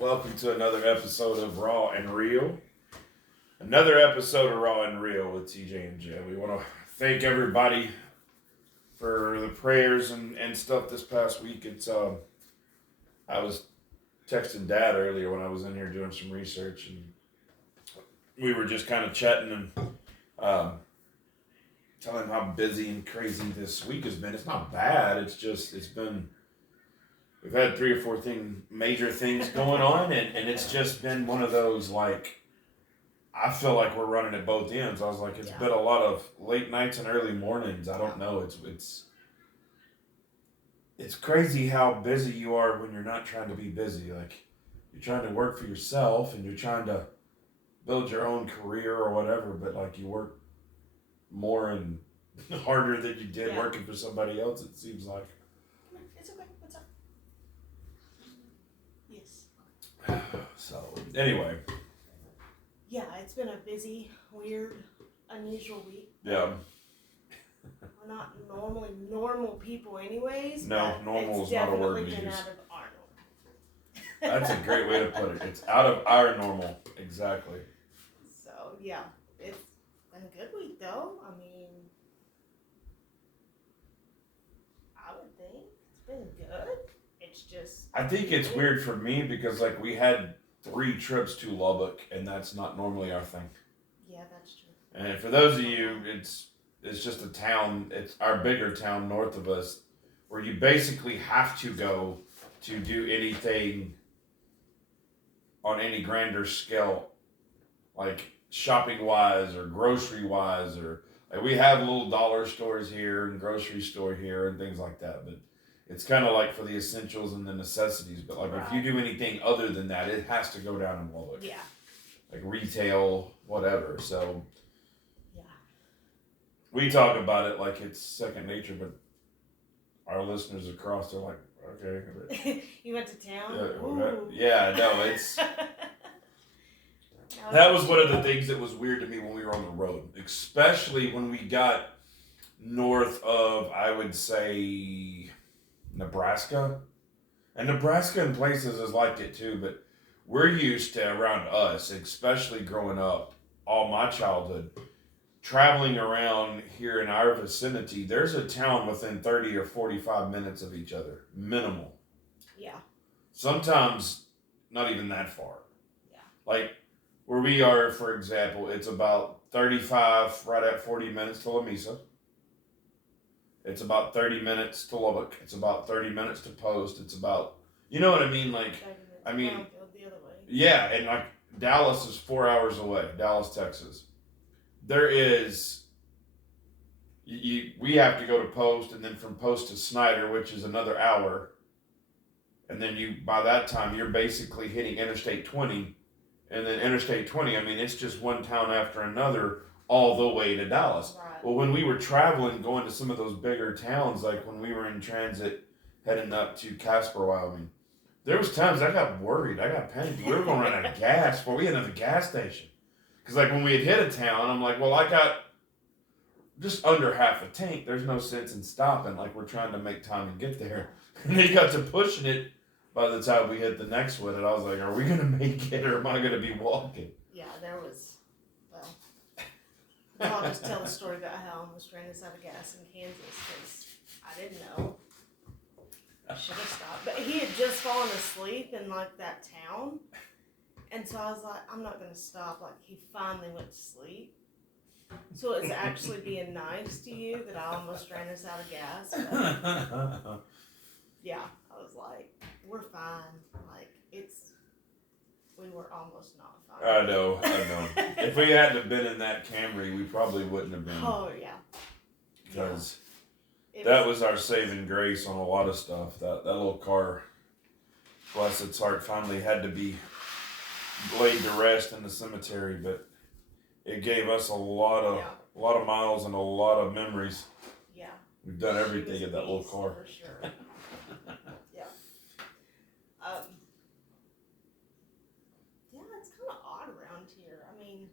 Welcome to another episode of Raw and Real. Another episode of Raw and Real with TJ and Jay. We want to thank everybody for the prayers and stuff this past week. I was texting Dad earlier when I was in here doing some research, and we were just kind of chatting and telling him how busy and crazy this week has been. It's not bad. It's been. We've had three or four major things going on, and it's just been one of those, like, I feel like we're running at both ends. I was like, it's been a lot of late nights and early mornings. I don't know. It's crazy how busy you are when you're not trying to be busy. Like, you're trying to work for yourself and you're trying to build your own career or whatever, but like you work more and harder than you did working for somebody else, it seems like. It's okay. What's up? Yes. So, anyway. Yeah, it's been a busy, weird, unusual week. Yeah. We're not normally normal people anyways. No, normal is not a word we It's definitely been use. out of our normal. That's a great way to put it. It's out of our normal. Exactly. So, yeah, it's been a good week though. I mean, I would think it's been good. It's just... I think it's weird for me because, like, we had 3 trips to Lubbock, and that's not normally our thing. Yeah, that's true. And for those of you, it's just a town. It's our bigger town north of us, where you basically have to go to do anything on any grander scale, like shopping wise or grocery wise, or like we have little dollar stores here and grocery store here and things like that. But it's kind of like for the essentials and the necessities. But like if you do anything other than that, it has to go down in Lubbock. Yeah. Like retail, whatever. So. Yeah. We talk about it like it's second nature, but our listeners across are like, okay. But, You went to town? No, it's... That was one of the things that was weird to me when we were on the road, especially when we got north of, I would say, Nebraska. And Nebraska in places is like it too, but we're used to, around us, especially growing up, all my childhood, traveling around here in our vicinity, there's a town within 30 or 45 minutes of each other. Minimal. Yeah. Sometimes not even that far. Yeah. Like where we are, for example, it's about 35, right at 40 minutes to Lamesa. It's about 30 minutes to Lubbock. It's about 30 minutes to Post. It's about, you know what I mean? Like, I mean, the other way. Yeah, and like Dallas is 4 hours away, Dallas, Texas. There is, we have to go to Post, and then from Post to Snyder, which is another hour. And then by that time, you're basically hitting Interstate 20. And then Interstate 20, I mean, it's just one town after another all the way to Dallas. Right. Well, when we were traveling, going to some of those bigger towns, like when we were in transit heading up to Casper, Wyoming, there was times I got worried. I got panicked. We were going to run out of gas before we hit another gas station. Because, like, when we had hit a town, I'm like, well, I got just under half a tank. There's no sense in stopping. Like, we're trying to make time and get there. And they got to pushing it by the time we hit the next one. And I was like, are we going to make it or am I going to be walking? Yeah, there was, well, I'll just tell the story about how I almost ran us out of gas in Kansas because I didn't know. I should have stopped. But he had just fallen asleep in, like, that town. And so I was like, I'm not going to stop. Like, he finally went to sleep. So it's actually being nice to you that I almost ran us out of gas. But yeah, I was like, we're fine. Like, we were almost not fine. I know. If we hadn't have been in that Camry, we probably wouldn't have been. Oh, yeah. Because that was our saving grace on a lot of stuff. That little car, bless its heart, finally had to be laid to rest in the cemetery, but it gave us a lot of miles and a lot of memories. Yeah. We've done everything in that little car. For sure. Yeah. Yeah, it's kind of odd around here. I mean,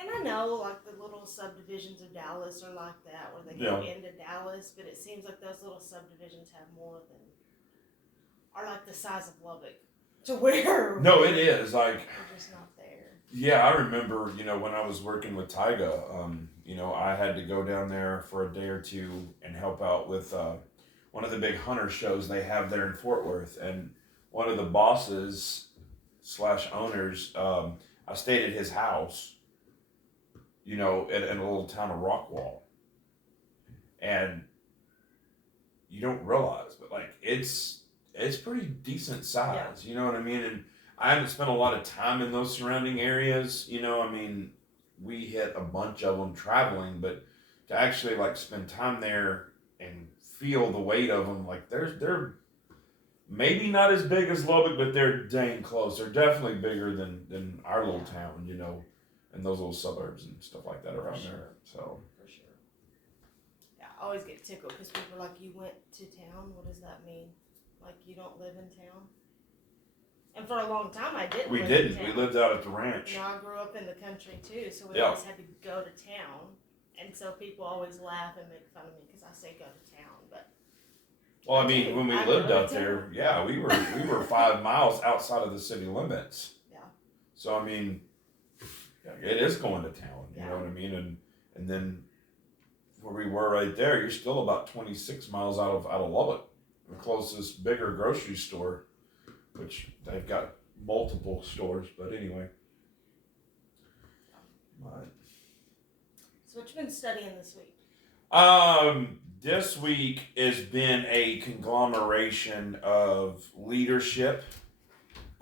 and I know like the little subdivisions of Dallas are like that, where they go into Dallas, but it seems like those little subdivisions have more than, are like the size of Lubbock. to where No, it is like, we're just not there. yeah, I remember, when I was working with Tyga, I had to go down there for a day or two and help out with one of the big hunter shows they have there in Fort Worth. And one of the bosses slash owners, I stayed at his house, in a little town of Rockwall. And you don't realize, but like it's pretty decent size, you know what I mean? And I haven't spent a lot of time in those surrounding areas, we hit a bunch of them traveling, but to actually like spend time there and feel the weight of them, like they're maybe not as big as Lubbock, but they're dang close. They're definitely bigger than our little town, and those little suburbs and stuff like that around there. So For sure. Yeah, I always get tickled because people are like, you went to town? What does that mean? Like, you don't live in town? And for a long time, I didn't. we live didn't. In town. We lived out at the ranch. I grew up in the country too, so we Yeah. always had to go to town. And so people always laugh and make fun of me because I say go to town, but Well, I mean, when we I lived go up to there, town. yeah, we were 5 miles outside of the city limits. Yeah. So I mean, yeah, it is going to town. You Yeah. know what I mean? And then where we were right there, you're still about 26 miles out of Lubbock, the closest bigger grocery store, which they've got multiple stores. But anyway, So what you been studying this week? this week has been a conglomeration of leadership.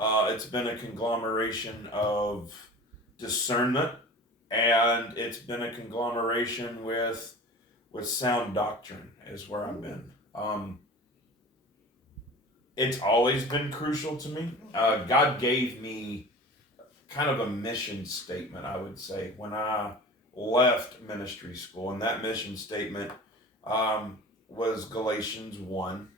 It's been a conglomeration of discernment, and it's been a conglomeration with sound doctrine is where I've been. It's always been crucial to me. God gave me kind of a mission statement, I would say, when I left ministry school, and that mission statement was Galatians 1,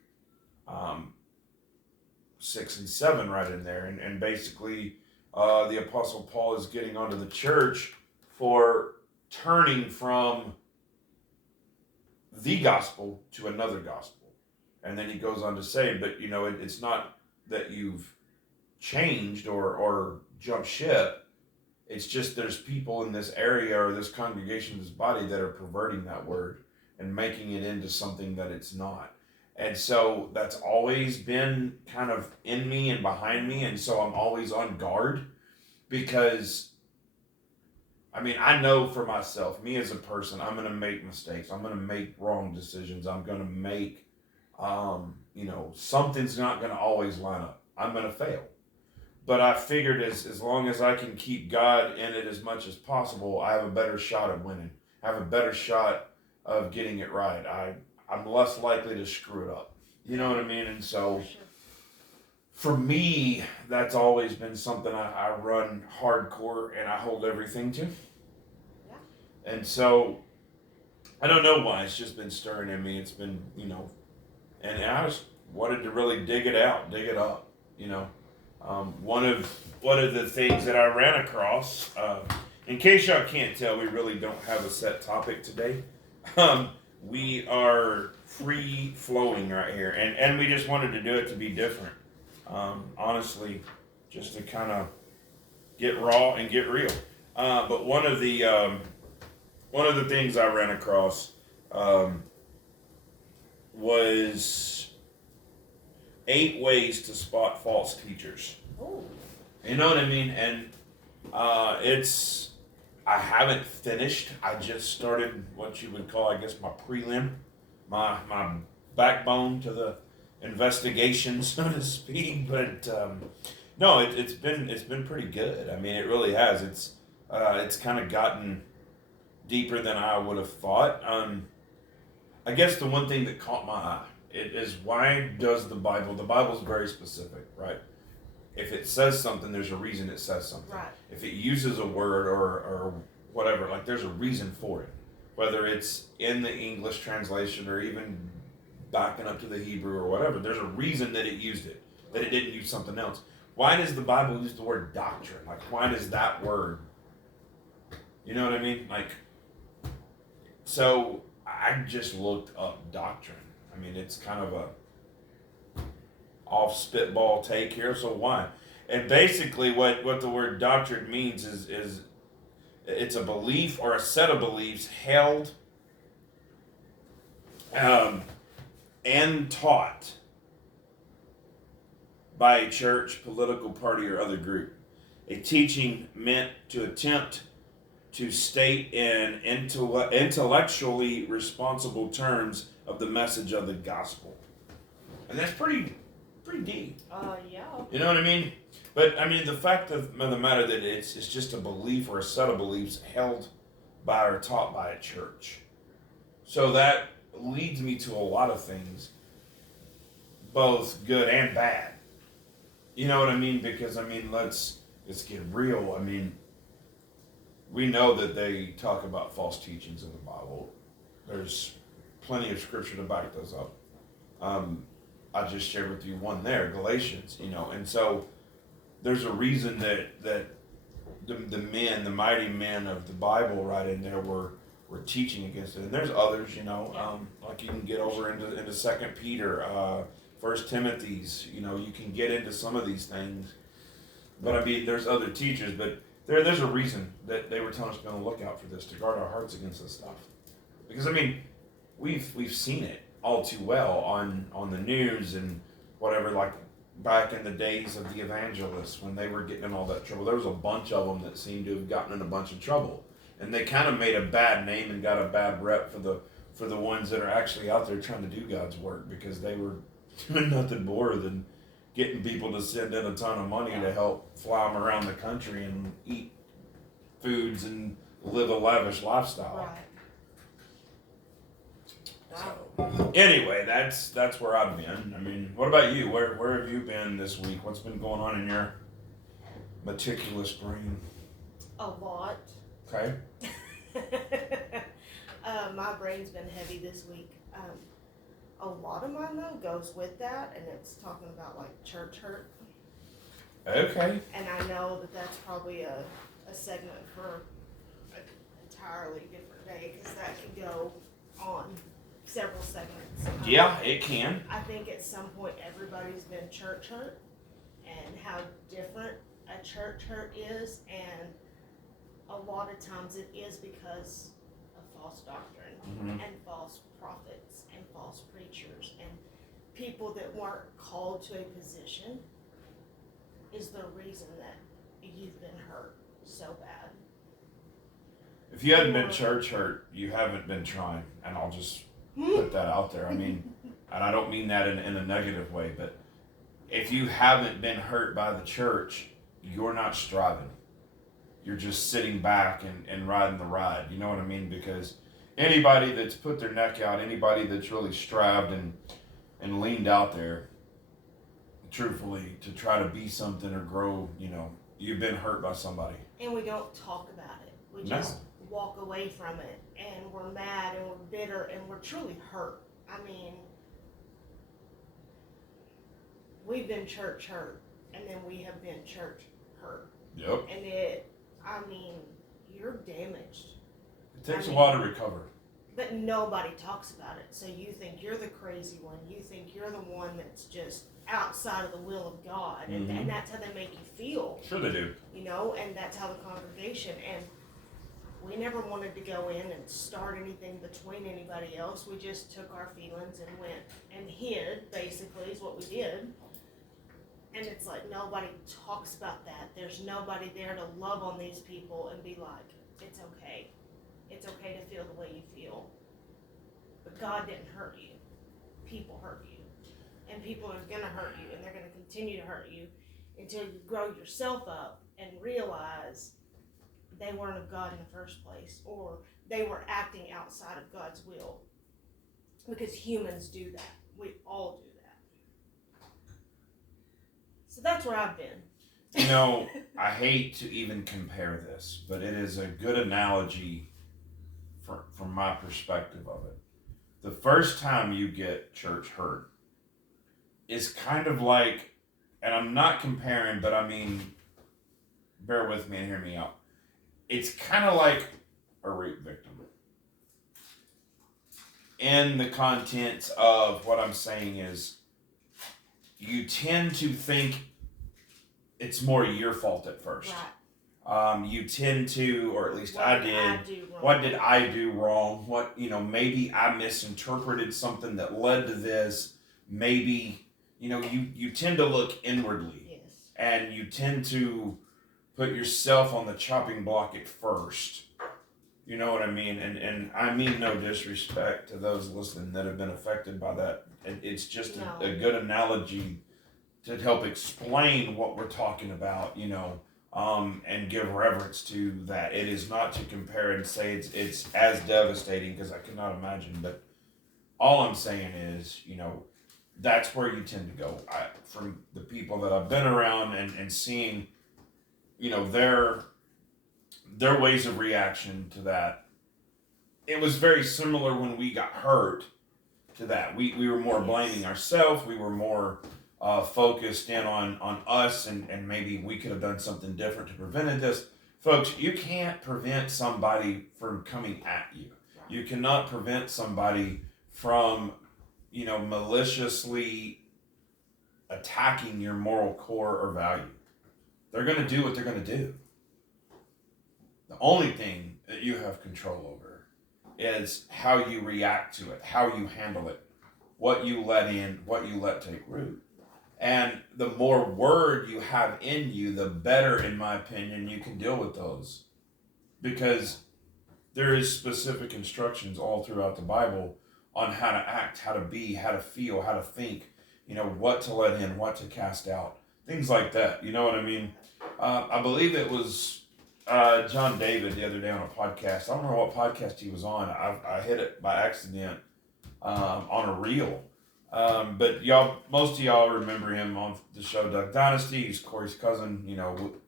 6 and 7 right in there. And basically, the Apostle Paul is getting onto the church for turning from the gospel to another gospel. And then he goes on to say, but it's not that you've changed or jumped ship. It's just there's people in this area or this congregation, this body that are perverting that word and making it into something that it's not. And so that's always been kind of in me and behind me. And so I'm always on guard because, I know for myself, me as a person, I'm going to make mistakes. I'm going to make wrong decisions. I'm going to make, something's not going to always line up. I'm going to fail. But I figured as long as I can keep God in it as much as possible, I have a better shot of winning. I have a better shot of getting it right. I'm less likely to screw it up. You know what I mean? And so for me, that's always been something I run hardcore and I hold everything to. Yeah. And so I don't know why. It's just been stirring in me. It's been, and I just wanted to really dig it out, dig it up, One of the things that I ran across, in case y'all can't tell, we really don't have a set topic today. We are free flowing right here, and we just wanted to do it to be different. Honestly, just to kind of get raw and get real. But one of the things I ran across was 8 ways to spot false teachers. Ooh. You know what I mean? And I haven't finished. I just started what you would call, I guess, my prelim, my backbone to the investigation, so to speak. But no, it's been pretty good. It really has. It's kind of gotten deeper than I would have thought. I guess the one thing that caught my eye is why does the Bible's very specific, right? If it says something, there's a reason it says something. Right. If it uses a word or whatever, like there's a reason for it. Whether it's in the English translation or even backing up to the Hebrew or whatever, there's a reason that it used it, that it didn't use something else. Why does the Bible use the word doctrine? Like, why does that word, you know what I mean? So I just looked up doctrine. It's kind of off spitball take here. So why? And basically, what the word doctrine means is it's a belief or a set of beliefs held um, and taught by a church, political party, or other group. A teaching meant to attempt to state in intellectually responsible terms of the message of the gospel. And that's pretty deep. Yeah. You know what I mean? But I mean, the fact of the matter that it's just a belief or a set of beliefs held by or taught by a church. So that leads me to a lot of things, both good and bad. You know what I mean? Because I mean, let's get real. I mean, we know that they talk about false teachings in the Bible. There's plenty of scripture to back those up. I just shared with you one there, Galatians, and so there's a reason that the mighty men of the Bible right in there were teaching against it. And there's others, like you can get over into 2 Peter, 1 Timothy's, you can get into some of these things. But I mean, there's other teachers, but there's a reason that they were telling us to be on the lookout for this, to guard our hearts against this stuff. Because I mean, we've seen it all too well on the news and whatever, like back in the days of the evangelists when they were getting in all that trouble. There was a bunch of them that seemed to have gotten in a bunch of trouble. And they kind of made a bad name and got a bad rep for the ones that are actually out there trying to do God's work, because they were doing nothing more than getting people to send in a ton of money to help fly them around the country and eat foods and live a lavish lifestyle. Right. So, anyway, that's where I've been. I mean, what about you? Where have you been this week? What's been going on in your meticulous brain? A lot. Okay. My brain's been heavy this week. A lot of mine though goes with that, and it's talking about like church hurt. Okay. And I know that that's probably a segment for an entirely different day, because that can go on several segments. Yeah, it can. I think at some point everybody's been church hurt, and how different a church hurt is, and a lot of times it is because of false doctrine and false prophets and false preachers and people that weren't called to a position is the reason that you've been hurt so bad. If you hadn't been church hurt, you haven't been trying, and I'll just put that out there. I mean, and I don't mean that in a negative way, but if you haven't been hurt by the church, you're not striving. You're just sitting back and riding the ride. You know what I mean? Because anybody that's put their neck out, anybody that's really strived and leaned out there, truthfully, to try to be something or grow, you've been hurt by somebody. And we don't talk about it. We just walk away from it, and we're mad and we're bitter and we're truly hurt. I mean, we've been church hurt, and then we have been church hurt. Yep. And you're damaged. It takes a while to recover. But nobody talks about it. So you think you're the crazy one. You think you're the one that's just outside of the will of God. And that's how they make you feel. Sure they do. And that's how the congregation. And we never wanted to go in and start anything between anybody else. We just took our feelings and went and hid, basically, is what we did. And it's like nobody talks about that. There's nobody there to love on these people and be like, it's okay. It's okay to feel the way you feel. But God didn't hurt you. People hurt you. And people are going to hurt you, and they're going to continue to hurt you until you grow yourself up and realize they weren't of God in the first place, or they were acting outside of God's will. Because humans do that. We all do that. So that's where I've been. I hate to even compare this, but it is a good analogy from my perspective of it. The first time you get church hurt is kind of like, and I'm not comparing, but I mean, bear with me and hear me out. It's kind of like a rape victim. In the contents of what I'm saying is, you tend to think it's more your fault at first. Right. You tend to, or at least What I did did. I do wrong? What did I do wrong? What, maybe I misinterpreted something that led to this. Maybe, you tend to look inwardly. Yes. And you tend to put yourself on the chopping block at first. You know what I mean? And I mean no disrespect to those listening that have been affected by that. It's just a good analogy to help explain what we're talking about, and give reverence to that. It is not to compare and say it's as devastating, because I cannot imagine. But all I'm saying is, that's where you tend to go. From the people that I've been around and seeing, their ways of reaction to that. It was very similar when we got hurt to that. We were more blaming ourselves. We were more focused in on us, and maybe we could have done something different to prevent this. Folks, you can't prevent somebody from coming at you. You cannot prevent somebody from, maliciously attacking your moral core or value. They're going to do what they're going to do. The only thing that you have control over is how you react to it, how you handle it, what you let in, what you let take root. And the more word you have in you, the better, in my opinion, you can deal with those. Because there is specific instructions all throughout the Bible on how to act, how to be, how to feel, how to think, what to let in, what to cast out, things like that. You know what I mean? I believe it was John David the other day on a podcast. I don't know what podcast he was on. I hit it by accident on a reel. But most of y'all remember him on the show Duck Dynasty. He's Corey's cousin,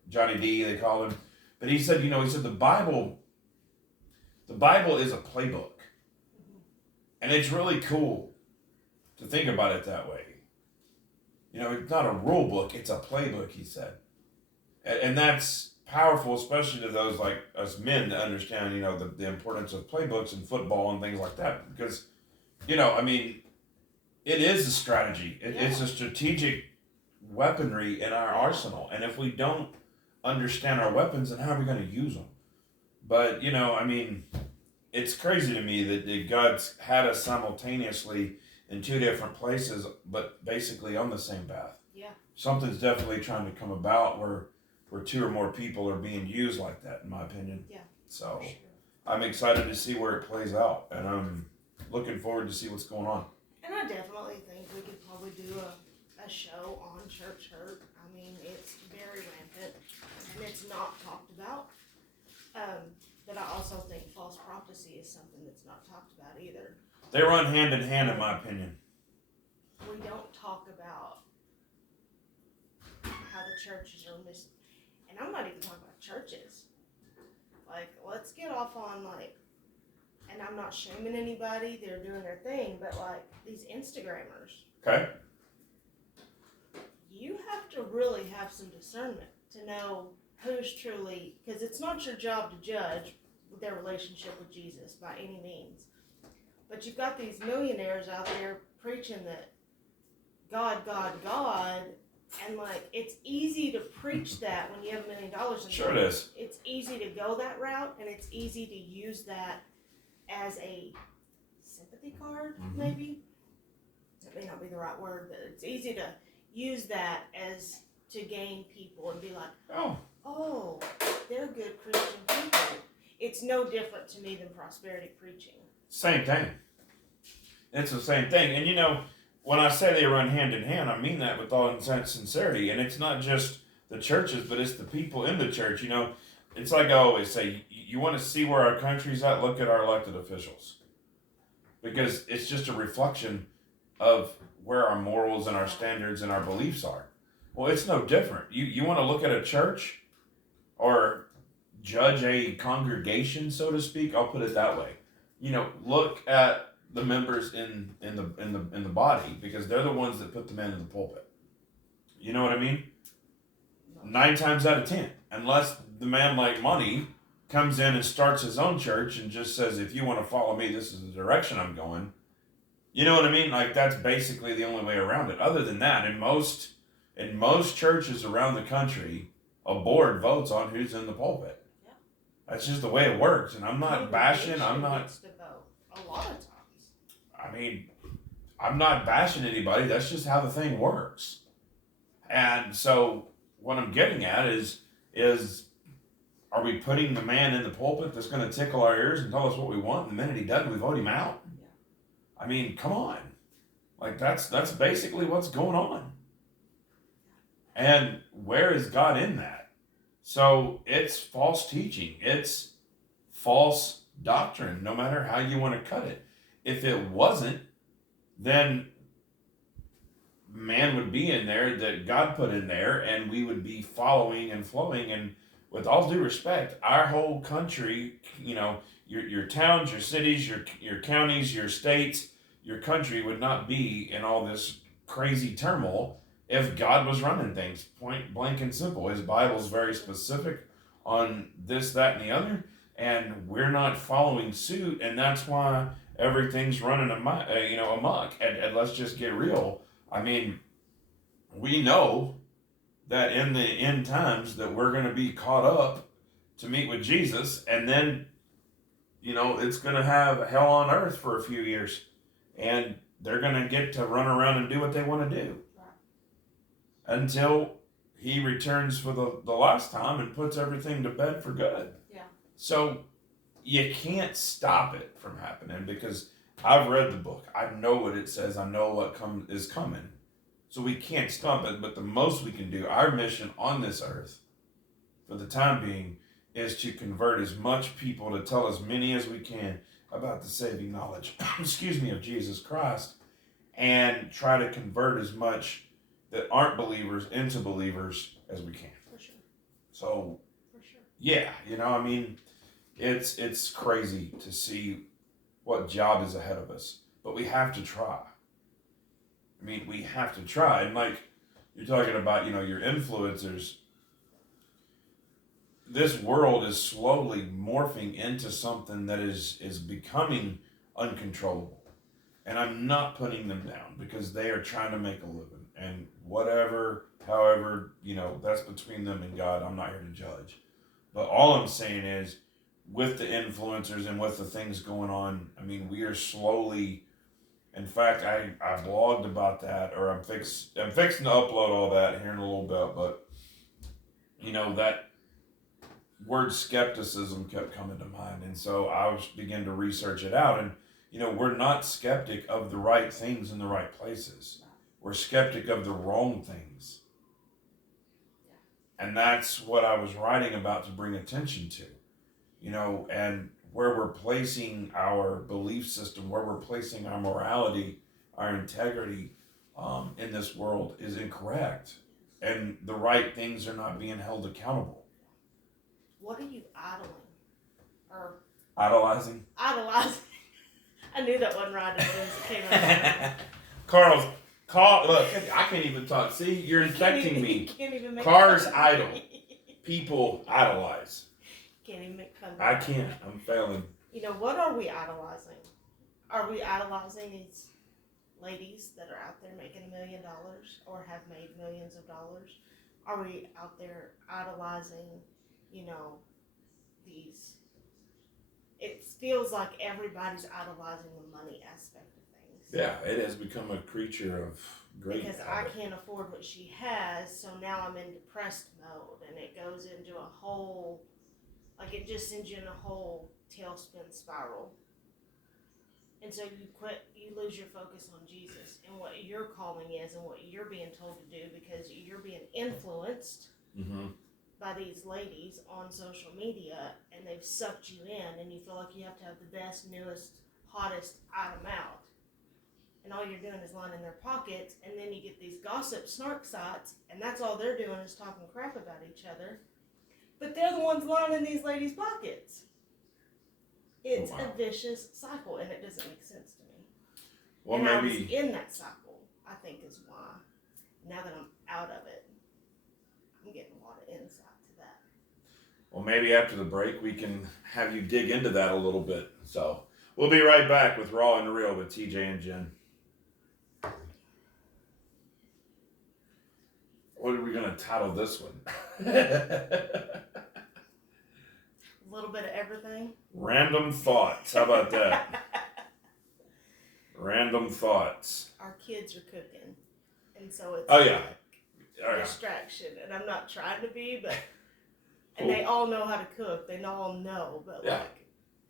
Johnny D, they call him. But he said, the Bible is a playbook. And it's really cool to think about it that way. It's not a rule book, it's a playbook, he said. And that's powerful, especially to those like us men that understand, the importance of playbooks in football and things like that. Because, it is a strategy. It's a strategic weaponry in our arsenal. And if we don't understand our weapons, then how are we going to use them? But, it's crazy to me that God's had us simultaneously in two different places, but basically on the same path. Yeah. Something's definitely trying to come about where two or more people are being used like that, in my opinion. Yeah. So sure. I'm excited to see where it plays out, and I'm looking forward to see what's going on. And I definitely think we could probably do a show on church hurt. It's very rampant, and it's not talked about. But I also think false prophecy is something that's not talked about either. They run hand in hand, in my opinion. We don't talk about how the churches are and I'm not even talking about churches. Let's get off on and I'm not shaming anybody, they're doing their thing, but these Instagrammers. Okay. You have to really have some discernment to know who's truly, because it's not your job to judge their relationship with Jesus by any means. But you've got these millionaires out there preaching that God, God, God, and it's easy to preach that when you have $1 million in Sure it is. It's easy to go that route, and it's easy to use that as a sympathy card, maybe. That may not be the right word, but it's easy to use that as to gain people and be like, oh, they're good Christian people. It's no different to me than prosperity preaching. Same thing. It's the same thing. And when I say they run hand in hand, I mean that with all sincerity. And it's not just the churches, but it's the people in the church. It's like I always say, you want to see where our country's at, look at our elected officials. Because it's just a reflection of where our morals and our standards and our beliefs are. Well, it's no different. You want to look at a church or judge a congregation, so to speak. I'll put it that way. Look at the members in the body, because they're the ones that put the men in the pulpit. You know what I mean? 9 times out of 10, unless the man like money comes in and starts his own church and just says, if you want to follow me, this is the direction I'm going. You know what I mean? Like that's basically the only way around it. Other than that, in most churches around the country, a board votes on who's in the pulpit. Yeah. That's just the way it works. And I'm not bashing. I'm not. Gets to vote a lot of times. I mean, I'm not bashing anybody. That's just how the thing works. And so what I'm getting at is are we putting the man in the pulpit that's going to tickle our ears and tell us what we want? And the minute he doesn't, we vote him out. Yeah. I mean, come on. Like that's basically what's going on. And where is God in that? So it's false teaching. It's false doctrine, no matter how you want to cut it. If it wasn't, then man would be in there that God put in there, and we would be following and flowing. And with all due respect, our whole country, your towns, your cities, your counties, your states, your country would not be in all this crazy turmoil if God was running things. Point blank and simple. His Bible's very specific on this, that, and the other, and we're not following suit, and that's why everything's running amok. And let's just get real. I mean, we know that in the end times that we're going to be caught up to meet with Jesus, and then, it's going to have hell on earth for a few years, and they're going to get to run around and do what they want to do until he returns for the last time and puts everything to bed for good. Yeah. So you can't stop it from happening because I've read the book. I know what it says. I know what is coming. So we can't stop it, but the most we can do, our mission on this earth, for the time being, is to convert as much people, to tell as many as we can about the saving knowledge, of Jesus Christ, and try to convert as much that aren't believers into believers as we can. For sure. So, for sure. Yeah, it's crazy to see what job is ahead of us, but we have to try. I mean, we have to try. And like you're talking about, your influencers, this world is slowly morphing into something that is becoming uncontrollable. And I'm not putting them down because they are trying to make a living. And whatever, however, that's between them and God. I'm not here to judge. But all I'm saying is, with the influencers and with the things going on, I mean, we are slowly. In fact, I blogged about that, or I'm fixing to upload all that here in a little bit, but that word skepticism kept coming to mind, and so I was beginning to research it out, and we're not skeptic of the right things in the right places. We're skeptic of the wrong things. And that's what I was writing about to bring attention to. And where we're placing our belief system, where we're placing our morality, our integrity in this world is incorrect. And the right things are not being held accountable. What are you idling? Or idolizing? Idolizing. I knew that wasn't right as soon as it came out. Look, I can't even talk. See, you're infecting me. You can't even make Cars idle. People idolize. Can't even make fun of I can't. I'm failing. What are we idolizing? Are we idolizing these ladies that are out there making $1 million or have made millions of dollars? Are we out there idolizing, these? It feels like everybody's idolizing the money aspect of things. Yeah, it has become a creature of great Because habit. I can't afford what she has, so now I'm in depressed mode, and it goes into a whole, it just sends you in a whole tailspin spiral. And so you lose your focus on Jesus and what your calling is and what you're being told to do because you're being influenced by these ladies on social media, and they've sucked you in, and you feel like you have to have the best, newest, hottest item out. And all you're doing is lining their pockets, and then you get these gossip snark sites, and that's all they're doing is talking crap about each other. But they're the ones lining these ladies' pockets. It's a vicious cycle, and it doesn't make sense to me. Well, and maybe I was in that cycle, I think, is why. Now that I'm out of it, I'm getting a lot of insight to that. Well, maybe after the break, we can have you dig into that a little bit. So we'll be right back with Raw and Real with TJ and Jen. What are we gonna title this one? A little bit of everything. Random thoughts. How about that? Random thoughts. Our kids are cooking, and so it's Oh, yeah. a distraction. And I'm not trying to be, but Cool. and they all know how to cook. They all know, but Yeah. like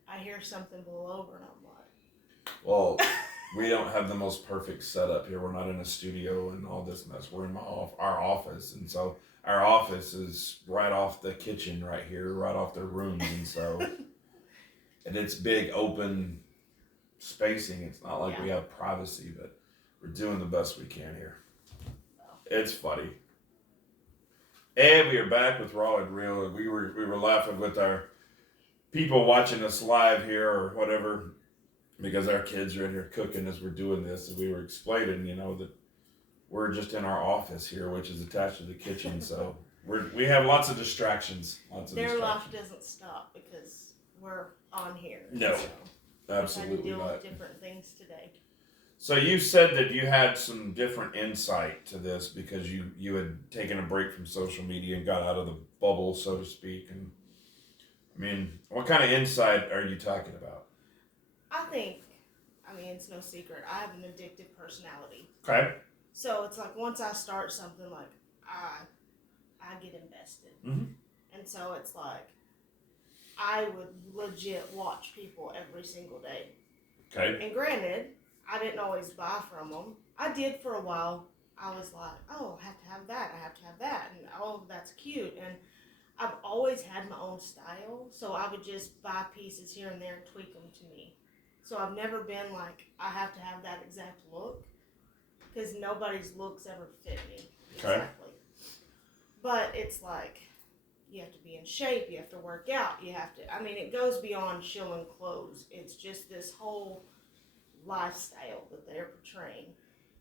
I hear something blow over, and I'm like, Well, we don't have the most perfect setup here. We're not in a studio and all this mess. We're in our office, and so our office is right off the kitchen right here, right off the rooms, and so and it's big open spacing. It's not like we have privacy, but we're doing the best we can here. It's funny. And we are back with Raw and Real. We were laughing with our people watching us live here or whatever, because our kids are in here cooking as we're doing this, and we were explaining, that we're just in our office here, which is attached to the kitchen, so we have lots of distractions. Their life doesn't stop because we're on here. No, so absolutely we've had to deal not. with different things today. So you said that you had some different insight to this because you had taken a break from social media and got out of the bubble, so to speak. And I mean, what kind of insight are you talking about? I mean, it's no secret. I have an addictive personality. Okay. So it's like once I start something, like I get invested, and so it's like I would legit watch people every single day. Okay. And granted, I didn't always buy from them. I did for a while. I was like, oh, I have to have that. I have to have that, and oh, that's cute. And I've always had my own style, so I would just buy pieces here and there and tweak them to me. So I've never been like, I have to have that exact look, because nobody's looks ever fit me exactly. But it's like, you have to be in shape, you have to work out, it goes beyond showing clothes. It's just this whole lifestyle that they're portraying.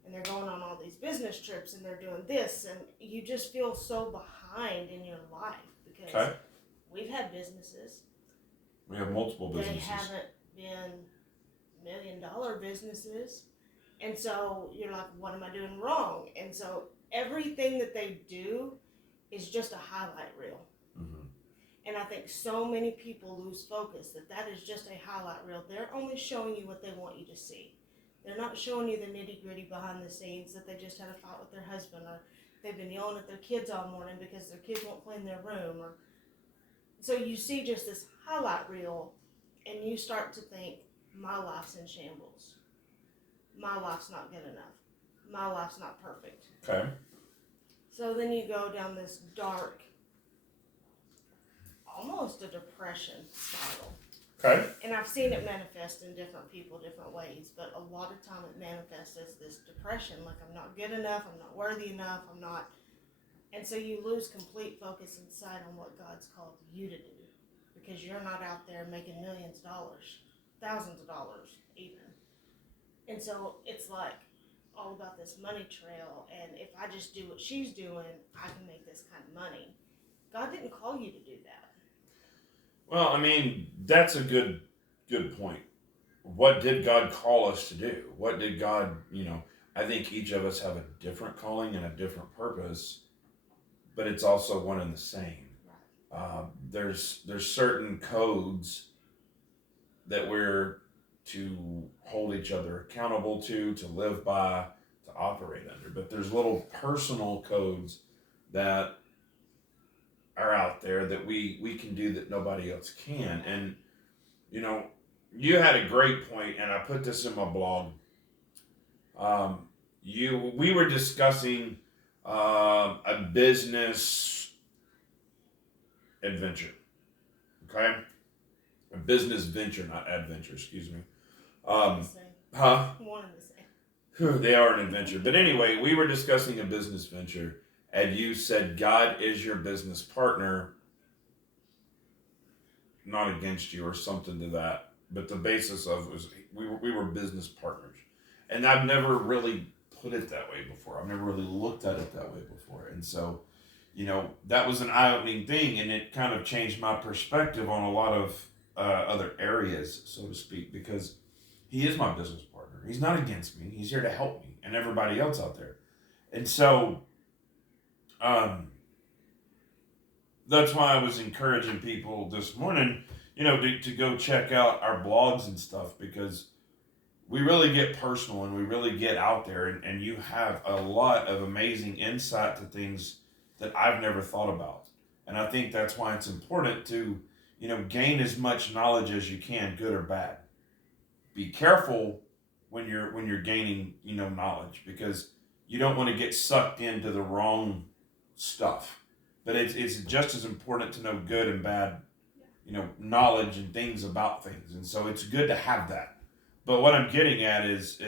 And they're going on all these business trips and they're doing this, and you just feel so behind in your life because we've had businesses. We have multiple businesses. They haven't been $1 million businesses. And so you're like, what am I doing wrong? And so everything that they do is just a highlight reel. Mm-hmm. And I think so many people lose focus that is just a highlight reel. They're only showing you what they want you to see. They're not showing you the nitty-gritty behind the scenes, that they just had a fight with their husband, or they've been yelling at their kids all morning because their kids won't clean their room. Or so you see just this highlight reel, and you start to think, my life's in shambles. My life's not good enough. My life's not perfect. Okay. So then you go down this dark, almost a depression spiral. Okay. And I've seen it manifest in different people, different ways, but a lot of time it manifests as this depression, like I'm not good enough, I'm not worthy enough, I'm not. And so you lose complete focus and sight on what God's called you to do, because you're not out there making millions of dollars, thousands of dollars even. And so it's like all about this money trail, and if I just do what she's doing, I can make this kind of money. God didn't call you to do that. Well, I mean, that's a good point. What did God call us to do? What did God, I think each of us have a different calling and a different purpose, but it's also one and the same. Right. There's certain codes that we're to hold each other accountable to live by, to operate under. But there's little personal codes that are out there that we can do that nobody else can. And, you had a great point, and I put this in my blog. We were discussing a business adventure. Okay? A business venture, not adventure, excuse me. One and the same. They are an adventure. But anyway, we were discussing a business venture, and you said God is your business partner, not against you or something to that. But the basis of it was we were business partners. And I've never really put it that way before. I've never really looked at it that way before. And so, that was an eye-opening thing, and it kind of changed my perspective on a lot of other areas, so to speak, because he is my business partner. He's not against me. He's here to help me and everybody else out there. And so That's why I was encouraging people this morning, to go check out our blogs and stuff, because we really get personal and we really get out there, and you have a lot of amazing insight to things that I've never thought about. And I think that's why it's important to, gain as much knowledge as you can, good or bad. Be careful when you're gaining, knowledge, because you don't want to get sucked into the wrong stuff. But it's just as important to know good and bad, knowledge and things about things. And so it's good to have that. But what I'm getting at is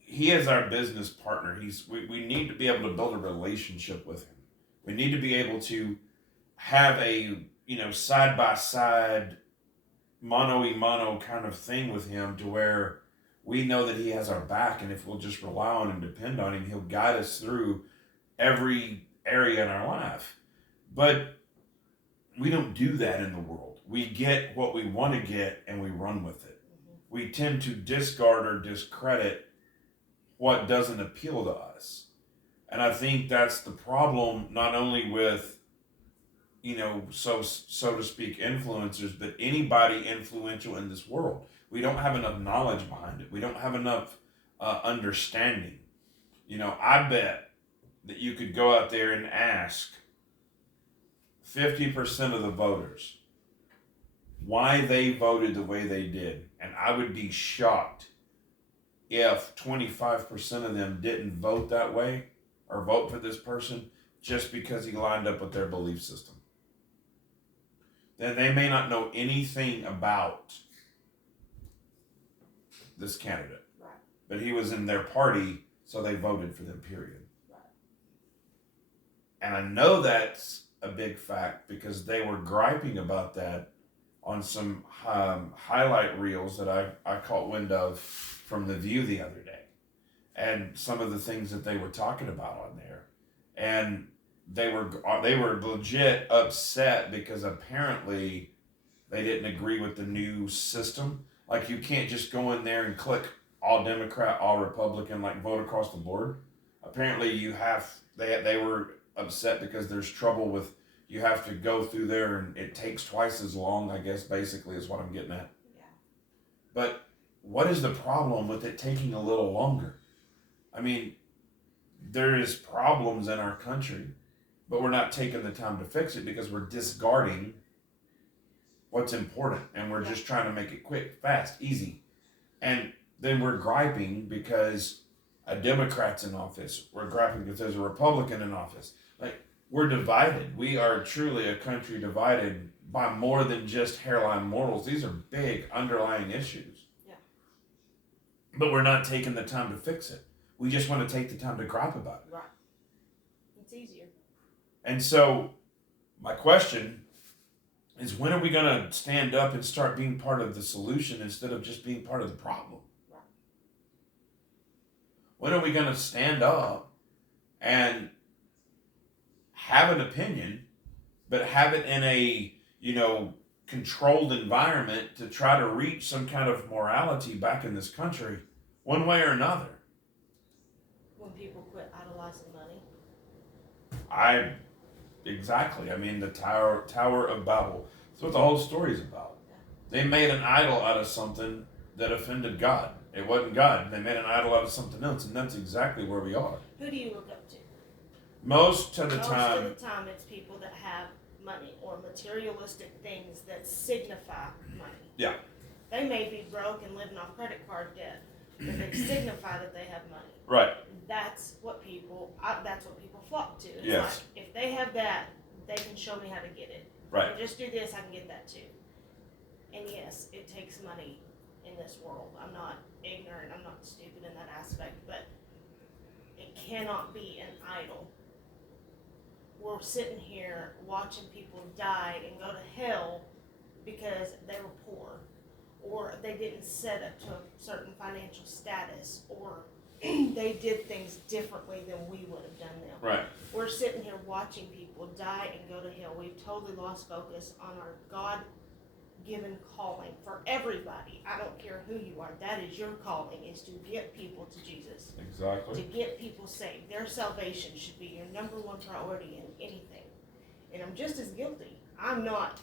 he is our business partner. We need to be able to build a relationship with him. We need to be able to have a side by side, mano y mano kind of thing with him, to where we know that he has our back, and if we'll just rely on and depend on him, he'll guide us through every area in our life. But we don't do that in the world. We get what we want to get and we run with it. We tend to discard or discredit what doesn't appeal to us. And I think that's the problem, not only with, so to speak, influencers, but anybody influential in this world. We don't have enough knowledge behind it. We don't have enough understanding. I bet that you could go out there and ask 50% of the voters why they voted the way they did. And I would be shocked if 25% of them didn't vote that way or vote for this person just because he lined up with their belief system. Then they may not know anything about this candidate. Right. But he was in their party, so they voted for them, period. Right. And I know that's a big fact because they were griping about that on some highlight reels that I caught wind of from The View the other day. And some of the things that they were talking about on there. And they were legit upset because apparently they didn't agree with the new system. Like, you can't just go in there and click all Democrat, all Republican, like vote across the board. Apparently they were upset because there's trouble with, you have to go through there and it takes twice as long, I guess, basically is what I'm getting at. Yeah. But what is the problem with it taking a little longer? I mean, there is problems in our country, but we're not taking the time to fix it because we're discarding what's important, and we're just trying to make it quick, fast, easy. And then we're griping because a Democrat's in office. We're griping because there's a Republican in office. Like, we're divided. We are truly a country divided by more than just hairline morals. These are big underlying issues. Yeah. But we're not taking the time to fix it. We just want to take the time to gripe about it. Right. It's easier. And so, my question is, when are we going to stand up and start being part of the solution instead of just being part of the problem? Right. When are we going to stand up and have an opinion, but have it in a, controlled environment to try to reach some kind of morality back in this country, one way or another? When people quit idolizing money. Exactly. I mean, the Tower of Babel. That's what the whole story is about. They made an idol out of something that offended God. It wasn't God. They made an idol out of something else, and that's exactly where we are. Who do you look up to? Most of the time, it's people that have money or materialistic things that signify money. Yeah. They may be broke and living off credit card debt, but they signify that they have money. Right. That's what people flock to. It's Yes. like, if they have that, they can show me how to get it. Right. If I just do this, I can get that too. And yes, it takes money in this world. I'm not ignorant. I'm not stupid in that aspect, but it cannot be an idol. We're sitting here watching people die and go to hell because they were poor, or they didn't set up to a certain financial status, or they did things differently than we would have done them. Right. We're sitting here watching people die and go to hell. We've totally lost focus on our God given calling for everybody. I don't care who you are. That is your calling, is to get people to Jesus. Exactly. To get people saved. Their salvation should be your number one priority in anything. And I'm just as guilty. I'm not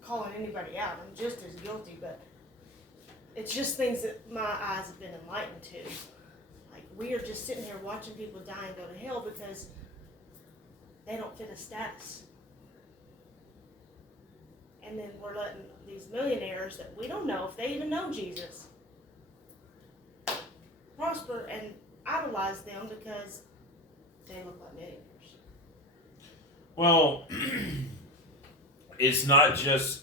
calling anybody out. I'm just as guilty, but it's just things that my eyes have been enlightened to. Like, we are just sitting here watching people die and go to hell because they don't fit a status. And then we're letting these millionaires that we don't know if they even know Jesus prosper and idolize them because they look like millionaires. Well, it's not just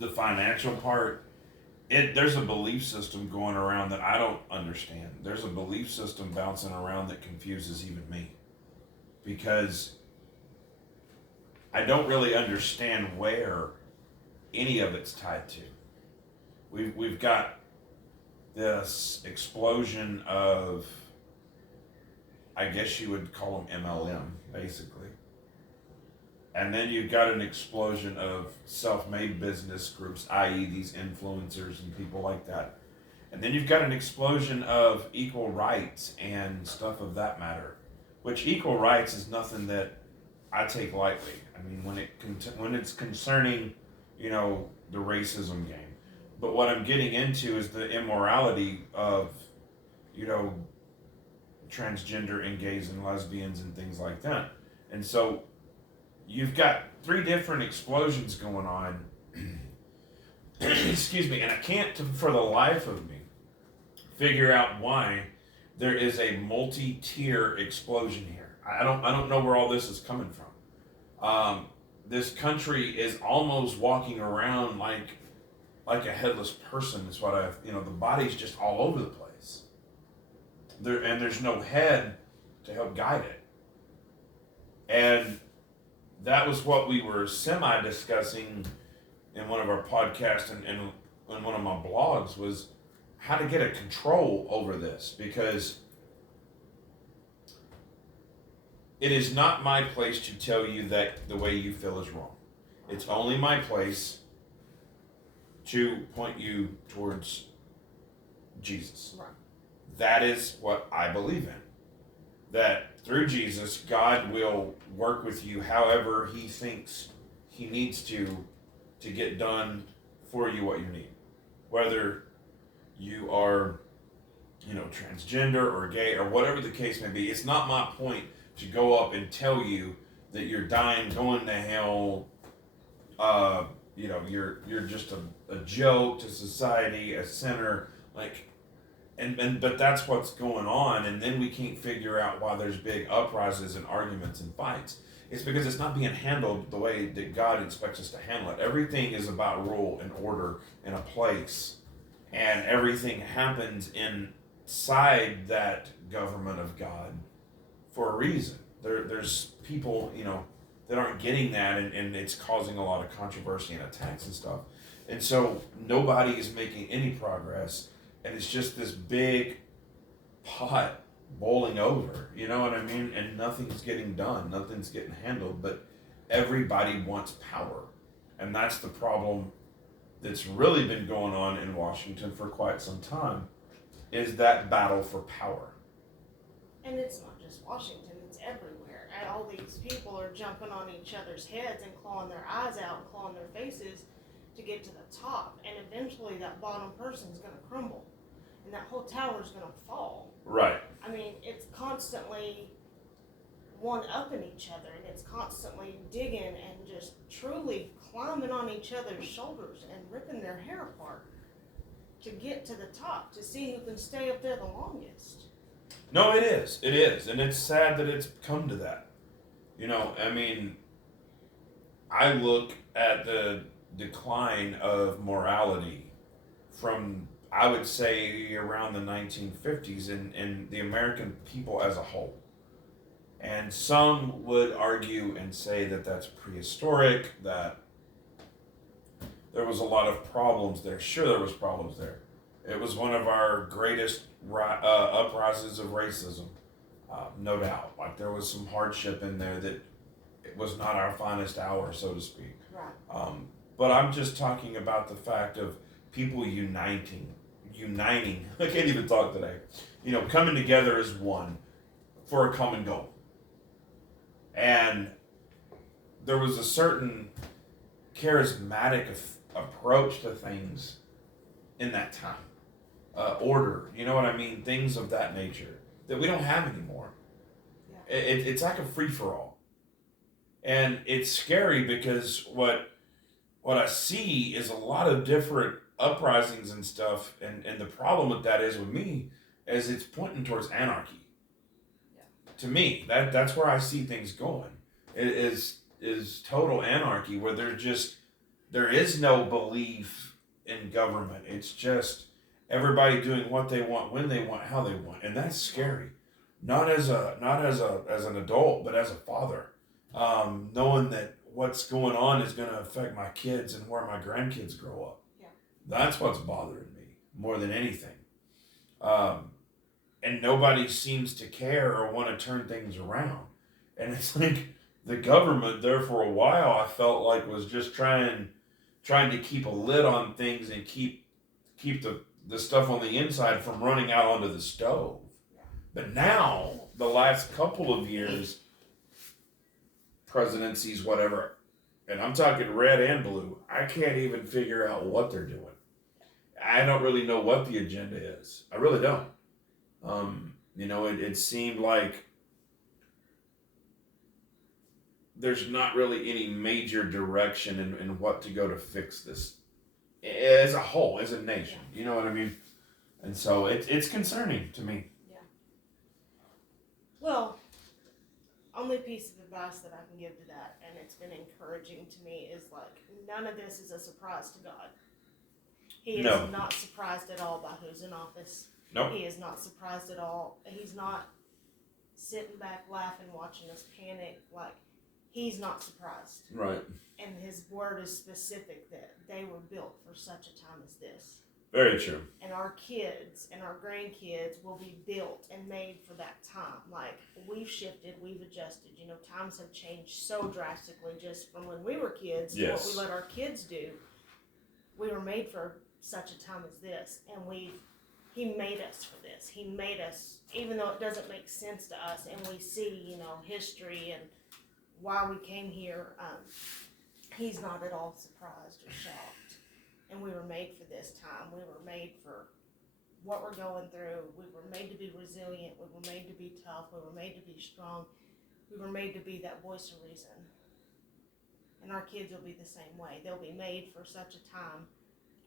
the financial part. There's a belief system going around that I don't understand. There's a belief system bouncing around that confuses even me, because I don't really understand where any of it's tied to. We've got this explosion of, I guess you would call them MLM, basically. And then you've got an explosion of self-made business groups, i.e. these influencers and people like that. And then you've got an explosion of equal rights and stuff of that matter, which equal rights is nothing that I take lightly. I mean, when it's concerning, the racism game. But what I'm getting into is the immorality of, transgender and gays and lesbians and things like that. And so you've got 3 different explosions going on. Excuse me, and I can't, for the life of me, figure out why there is a multi-tier explosion here. I don't know where all this is coming from. This country is almost walking around like a headless person. Is what the body's just all over the place. There's no head to help guide it. And that was what we were semi-discussing in one of our podcasts and in one of my blogs, was how to get a control over this, because it is not my place to tell you that the way you feel is wrong. It's only my place to point you towards Jesus. Right. That is what I believe in. That through Jesus, God will work with you however He thinks He needs to get done for you what you need. Whether you are, transgender or gay or whatever the case may be, it's not my point to go up and tell you that you're dying, going to hell, you're just a joke to society, a sinner, but that's what's going on, and then we can't figure out why there's big uprises and arguments and fights. It's because it's not being handled the way that God expects us to handle it. Everything is about rule and order and a place, and everything happens inside that government of God for a reason. There's people, that aren't getting that, and it's causing a lot of controversy and attacks and stuff. And so nobody is making any progress, and it's just this big pot boiling over, you know what I mean? And nothing's getting done, nothing's getting handled, but everybody wants power. And that's the problem that's really been going on in Washington for quite some time, is that battle for power. And it's not just Washington, it's everywhere. And all these people are jumping on each other's heads and clawing their eyes out and clawing their faces to get to the top. And eventually that bottom person's going to crumble. And that whole tower's going to fall. Right. I mean, it's constantly one-upping each other, and it's constantly digging and just truly climbing on each other's shoulders and ripping their hair apart to get to the top, to see who can stay up there the longest. No, it is, and it's sad that it's come to that. I look at the decline of morality from, I would say, around the 1950s in the American people as a whole. And some would argue and say that that's prehistoric, that there was a lot of problems there. Sure, there was problems there. It was one of our greatest uprises of racism, no doubt. There was some hardship in there that it was not our finest hour, so to speak. Right. But I'm just talking about the fact of people uniting. I can't even talk today. Coming together as one for a common goal. And there was a certain charismatic approach to things in that time. Order, you know what I mean? Things of that nature that we don't have anymore. Yeah. It's like a free for all. And it's scary because what I see is a lot of different uprisings and stuff, and the problem with that is with me is it's pointing towards anarchy. Yeah. To me, that's where I see things going. It is total anarchy where there is no belief in government. It's just everybody doing what they want, when they want, how they want, and that's scary. Not as an adult, but as a father, knowing that what's going on is going to affect my kids and where my grandkids grow up. Yeah. That's what's bothering me more than anything. And nobody seems to care or want to turn things around. And it's like the government there for a while I felt like was just trying to keep a lid on things and keep the stuff on the inside from running out onto the stove. Yeah. But now, the last couple of years, presidencies, whatever, and I'm talking red and blue, I can't even figure out what they're doing. I don't really know what the agenda is. I really don't. It seemed like there's not really any major direction in what to go to fix this as a whole, as a nation. You know what I mean? And so it's concerning to me. Yeah. Well, only piece of advice that I can give to that, and it's been encouraging to me, is like none of this is a surprise to God. He is not surprised at all by who's in office. Nope. He is not surprised at all. He's not sitting back laughing, watching us panic. Like, he's not surprised. Right. And his word is specific that they were built for such a time as this. Very true. And our kids and our grandkids will be built and made for that time. Like, we've shifted, we've adjusted. Times have changed so drastically just from when we were kids to what we let our kids do. We were made for such a time as this, and he made us for this. He made us, even though it doesn't make sense to us, and we see, history and why we came here. He's not at all surprised or shocked. And we were made for this time. We were made for what we're going through. We were made to be resilient. We were made to be tough. We were made to be strong. We were made to be that voice of reason. And our kids will be the same way. They'll be made for such a time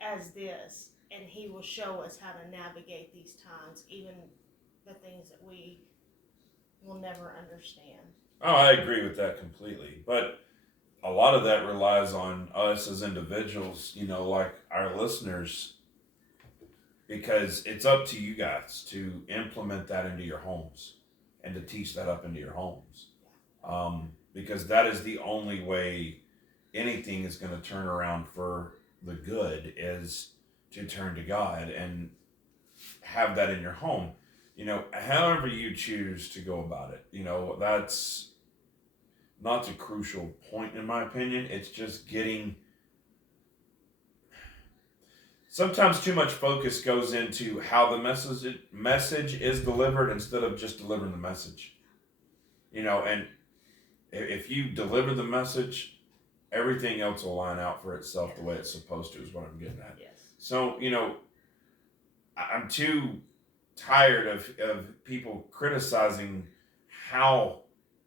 as this. And he will show us how to navigate these times, even the things that we will never understand. Oh, I agree with that completely. But a lot of that relies on us as individuals, like our listeners, because it's up to you guys to implement that into your homes and to teach that up into your homes. Because that is the only way anything is going to turn around for the good, is to turn to God and have that in your home. However you choose to go about it, that's not the crucial point in my opinion. It's just sometimes too much focus goes into how the message is delivered instead of just delivering the message. And if you deliver the message, everything else will line out for itself the way it's supposed to, is what I'm getting at. Yes. So, I'm too tired of people criticizing how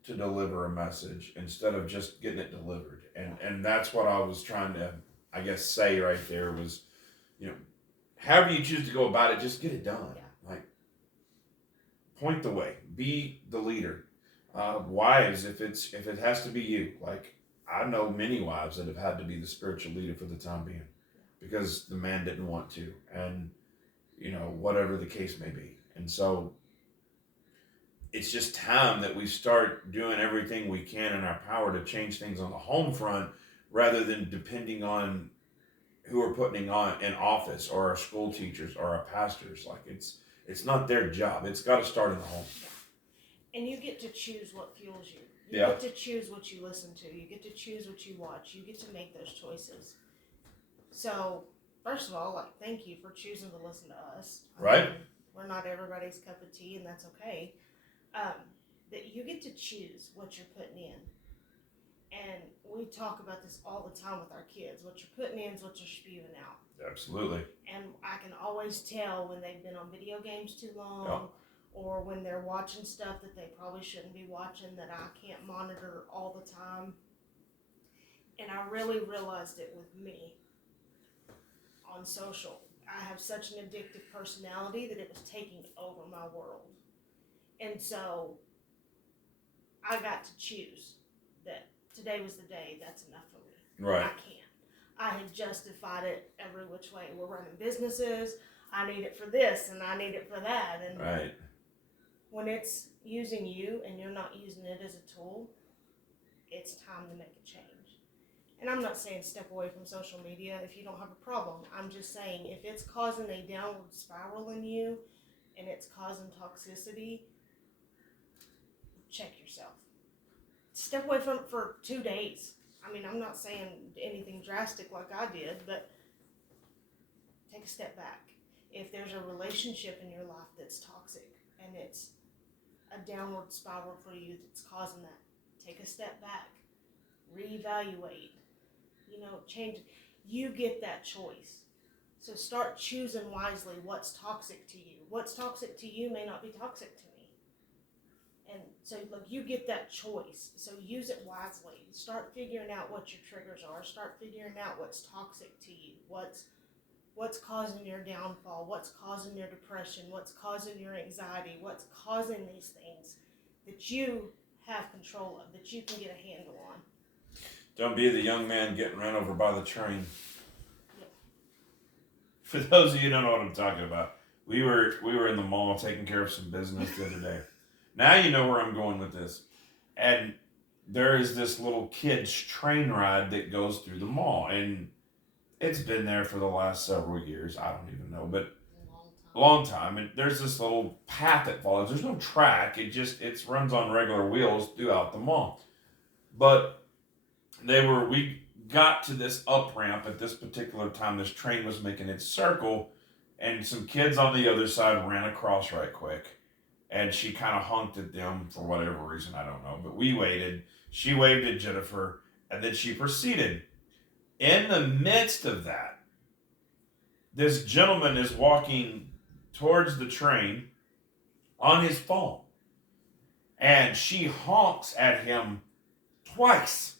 to deliver a message instead of just getting it delivered. And that's what I was trying to, I guess, say right there was, however you choose to go about it, just get it done. Yeah. Like, point the way, be the leader. Wives, if it has to be you, like, I know many wives that have had to be the spiritual leader for the time being because the man didn't want to, and whatever the case may be. And so it's just time that we start doing everything we can in our power to change things on the home front, rather than depending on who we're putting on in office, or our school teachers, or our pastors. Like, it's not their job. It's got to start in the home. And you get to choose what fuels you. You Yeah. get to choose what you listen to. You get to choose what you watch. You get to make those choices. So, first of all, like, thank you for choosing to listen to us. Right. We're not everybody's cup of tea, and that's okay. That you get to choose what you're putting in. And we talk about this all the time with our kids. What you're putting in is what you're spewing out. Absolutely. And I can always tell when they've been on video games too long, Yep. or when they're watching stuff that they probably shouldn't be watching that I can't monitor all the time. And I really realized it with me on social. I have such an addictive personality that it was taking over my world. And so I got to choose that today was the day, that's enough for me. Right. I can't. I had justified it every which way. We're running businesses. I need it for this and I need it for that. And Right. when it's using you and you're not using it as a tool, it's time to make a change. And I'm not saying step away from social media if you don't have a problem. I'm just saying if it's causing a downward spiral in you and it's causing toxicity, check yourself. Step away from it for 2 days. I mean, I'm not saying anything drastic like I did, but take a step back. If there's a relationship in your life that's toxic and it's a downward spiral for you that's causing that, take a step back. Reevaluate. Change. You get that choice. So start choosing wisely what's toxic to you. What's toxic to you may not be toxic to me. And so, you get that choice. So use it wisely. Start figuring out what your triggers are. Start figuring out what's toxic to you. What's causing your downfall? What's causing your depression? What's causing your anxiety? What's causing these things that you have control of, that you can get a handle on? Don't be the young man getting run over by the train. Yep. For those of you who don't know what I'm talking about, we were in the mall taking care of some business the other day. Now you know where I'm going with this. And there is this little kid's train ride that goes through the mall. And it's been there for the last several years. I don't even know, but a long time. And there's this little path that follows. There's no track. It runs on regular wheels throughout the mall. But we got to this up ramp at this particular time. This train was making its circle, and some kids on the other side ran across right quick. And she kind of honked at them for whatever reason, I don't know. But we waited. She waved at Jennifer, and then she proceeded. In the midst of that, this gentleman is walking towards the train on his phone. And she honks at him twice.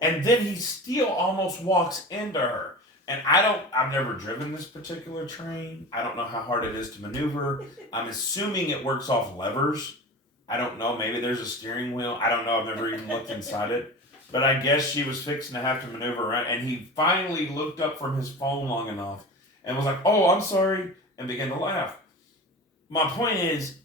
And then he still almost walks into her. And I've never driven this particular train. I don't know how hard it is to maneuver. I'm assuming it works off levers. I don't know. Maybe there's a steering wheel. I don't know. I've never even looked inside it. But I guess she was fixing to have to maneuver around. And he finally looked up from his phone long enough and was like, "Oh, I'm sorry," and began to laugh. My point is,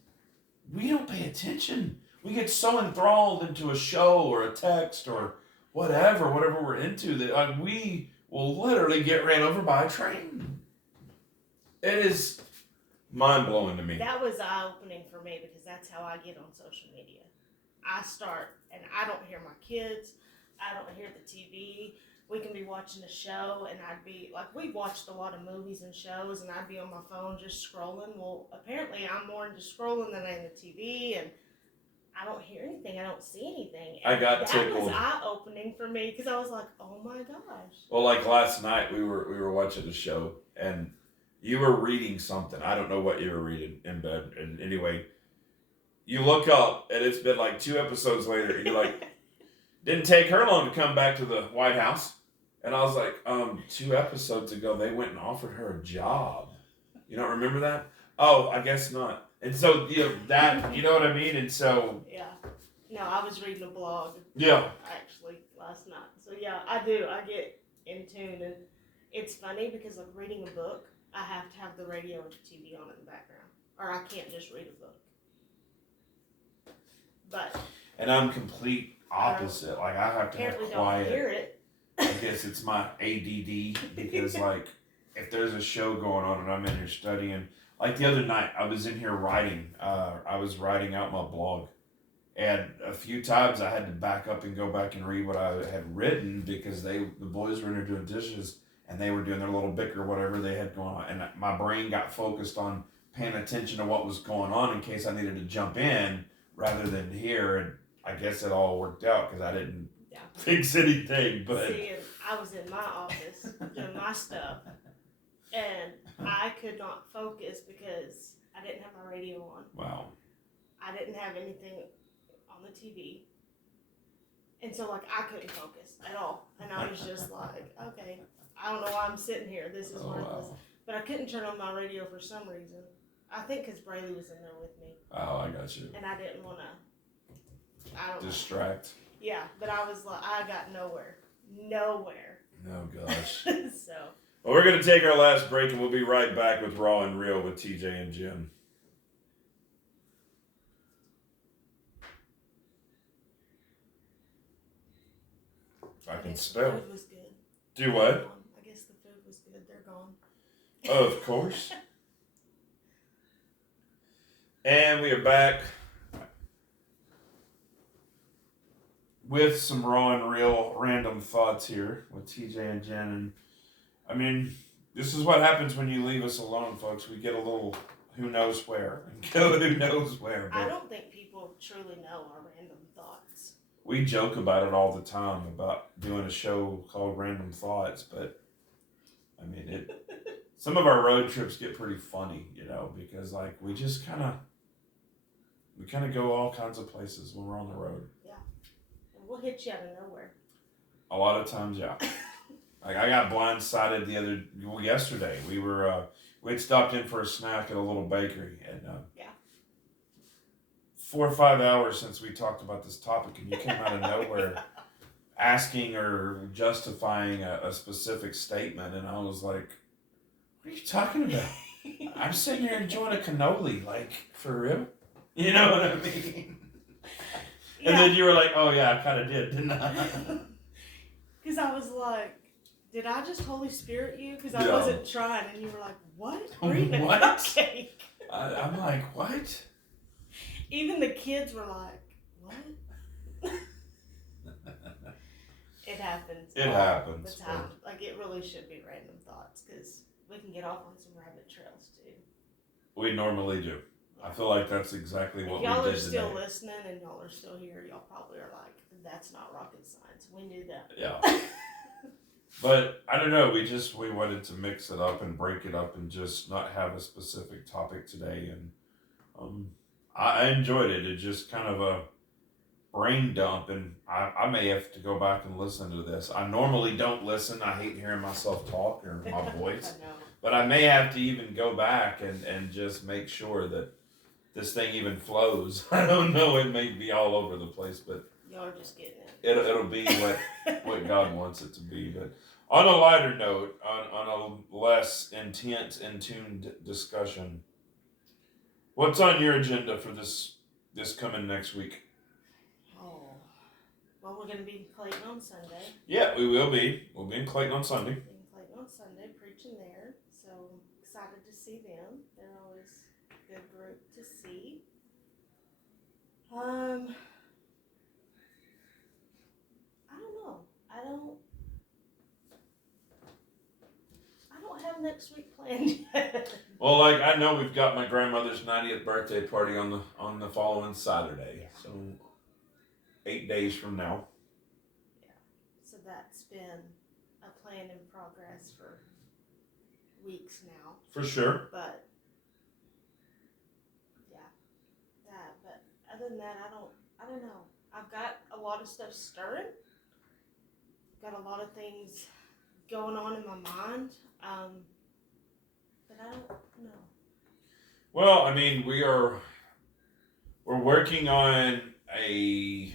we don't pay attention. We get so enthralled into a show or a text or whatever we're into that we will literally get ran over by a train. It is mind-blowing to me. That was eye-opening for me because that's how I get on social media. I start, and I don't hear my kids. I don't hear the TV. We can be watching a show, and I'd be, we've watched a lot of movies and shows, and I'd be on my phone just scrolling. Well, apparently I'm more into scrolling than I am the TV, and I don't hear anything. I don't see anything. And I got tickled. That was eye-opening for me because I was like, oh my gosh. Well, last night we were watching a show, and you were reading something. I don't know what you were reading in bed. And anyway, you look up, and it's been 2 episodes later, and you're like, didn't take her long to come back to the White House. And I was like, 2 episodes ago, they went and offered her a job. You don't remember that? Oh, I guess not. And so, that, you know what I mean? And so... Yeah. No, I was reading a blog. Yeah. Actually, last night. So, yeah, I do. I get in tune. And it's funny because, reading a book, I have to have the radio or the TV on in the background. Or I can't just read a book. But... And I'm complete opposite. I have to have quiet. Don't hear it. I guess it's my ADD because, if there's a show going on and I'm in here studying... the other night, I was in here writing. I was writing out my blog. And a few times I had to back up and go back and read what I had written because the boys were in there doing dishes and they were doing their little bicker, whatever they had going on. And my brain got focused on paying attention to what was going on in case I needed to jump in rather than hear. And I guess it all worked out because I didn't fix anything. But see, and I was in my office doing my stuff, and I could not focus because I didn't have my radio on. Wow. I didn't have anything on the TV. And so, like, I couldn't focus at all. And I was just like, okay, I don't know why I'm sitting here. This is worthless. Wow. But I couldn't turn on my radio for some reason. I think because Braylee was in there with me. Oh, I got you. And I didn't want to, I don't Distract. know. Yeah, but I was like, I got nowhere. Nowhere. Oh, gosh. So. Well, we're going to take our last break and we'll be right back with Raw and Real with TJ and Jen. I can spell. The food was good. Do what? I guess the food was good. They're gone. Oh, of course. And we are back with some raw and real random thoughts here with TJ and Jen. And I mean, this is what happens when you leave us alone, folks. We get a little who knows where and go who knows where. But I don't think people truly know our random thoughts. we joke about it all the time about doing a show called Random Thoughts, but I mean, some of our road trips get pretty funny, you know, because like we just kind of go all kinds of places when we're on the road. Yeah, and we'll hit you out of nowhere. A lot of times, yeah. Like I got blindsided yesterday. We'd stopped in for a snack at a little bakery, and 4 or 5 hours since we talked about this topic, and you came out of nowhere asking or justifying a specific statement, and I was like, what are you talking about? I'm sitting here enjoying a cannoli, like, for real? You know what I mean? Yeah. And then you were like, oh yeah, I kind of did, didn't I? Because I was like, did I just Holy Spirit you? Because I Yeah. wasn't trying, and you were like, what? We're eating a What? cupcake. I'm like, what? Even the kids were like, what? It happens. It all happens, the time. Like, it really should be random thoughts, because we can get off on some rabbit trails, too. We normally do. I feel like that's exactly what If y'all we are did still today. listening and y'all are still here, y'all probably are like, that's not rocket science. We knew that. Yeah. But I don't know, we wanted to mix it up and break it up and just not have a specific topic today, and I enjoyed it. It's just kind of a brain dump, and I may have to go back and listen to this. I normally don't listen. I hate hearing myself talk or my voice. I know. But I may have to even go back and just make sure that this thing even flows. I don't know, it may be all over the place, but Y'all are just getting it. it'll be what God wants it to be. But on a lighter note, on a less intense and tuned discussion, what's on your agenda for this coming next week? Oh. Well, we're going to be in Clayton on Sunday. Yeah, we will be. We'll be in Clayton on Sunday. In Clayton on Sunday, preaching there. So excited to see them. They're always a good group to see. I don't know. I don't have next week planned yet. Well, like I know we've got my grandmother's 90th birthday party on the following Saturday. Yeah. So 8 days from now. So that's been a plan in progress for weeks now. For sure. But yeah, that. But other than that, I don't know. I've got a lot of stuff stirring. Got a lot of things going on in my mind. But I don't know. Well, I mean, we're working on I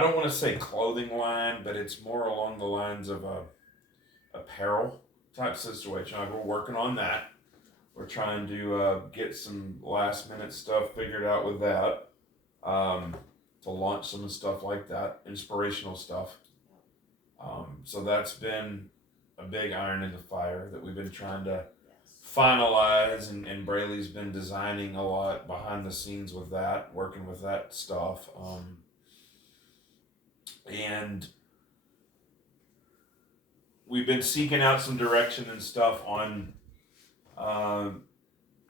don't want to say clothing line, but it's more along the lines of a apparel type situation. We're working on that. We're trying to get some last minute stuff figured out with that, to launch some stuff like that, inspirational stuff. So that's been a big iron in the fire that we've been trying to Yes. finalize, and Braylee's been designing a lot behind the scenes with that, working with that stuff. And we've been seeking out some direction and stuff on, I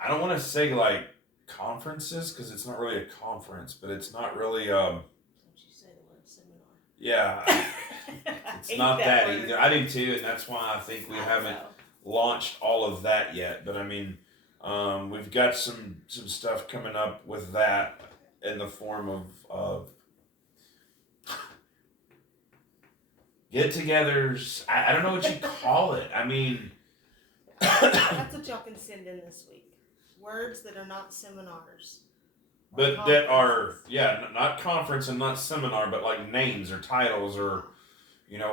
don't want to say like conferences because it's not really a conference, but it's not really, Don't you say the word seminar? yeah, I it's hate not that word. either. I do too, and that's why I think we haven't launched all of that yet. But I mean, we've got some stuff coming up with that in the form of get-togethers. I don't know what you call it. I mean, That's what y'all can send in this week. Words that are not seminars. but that are not conference and not seminar, but like names or titles or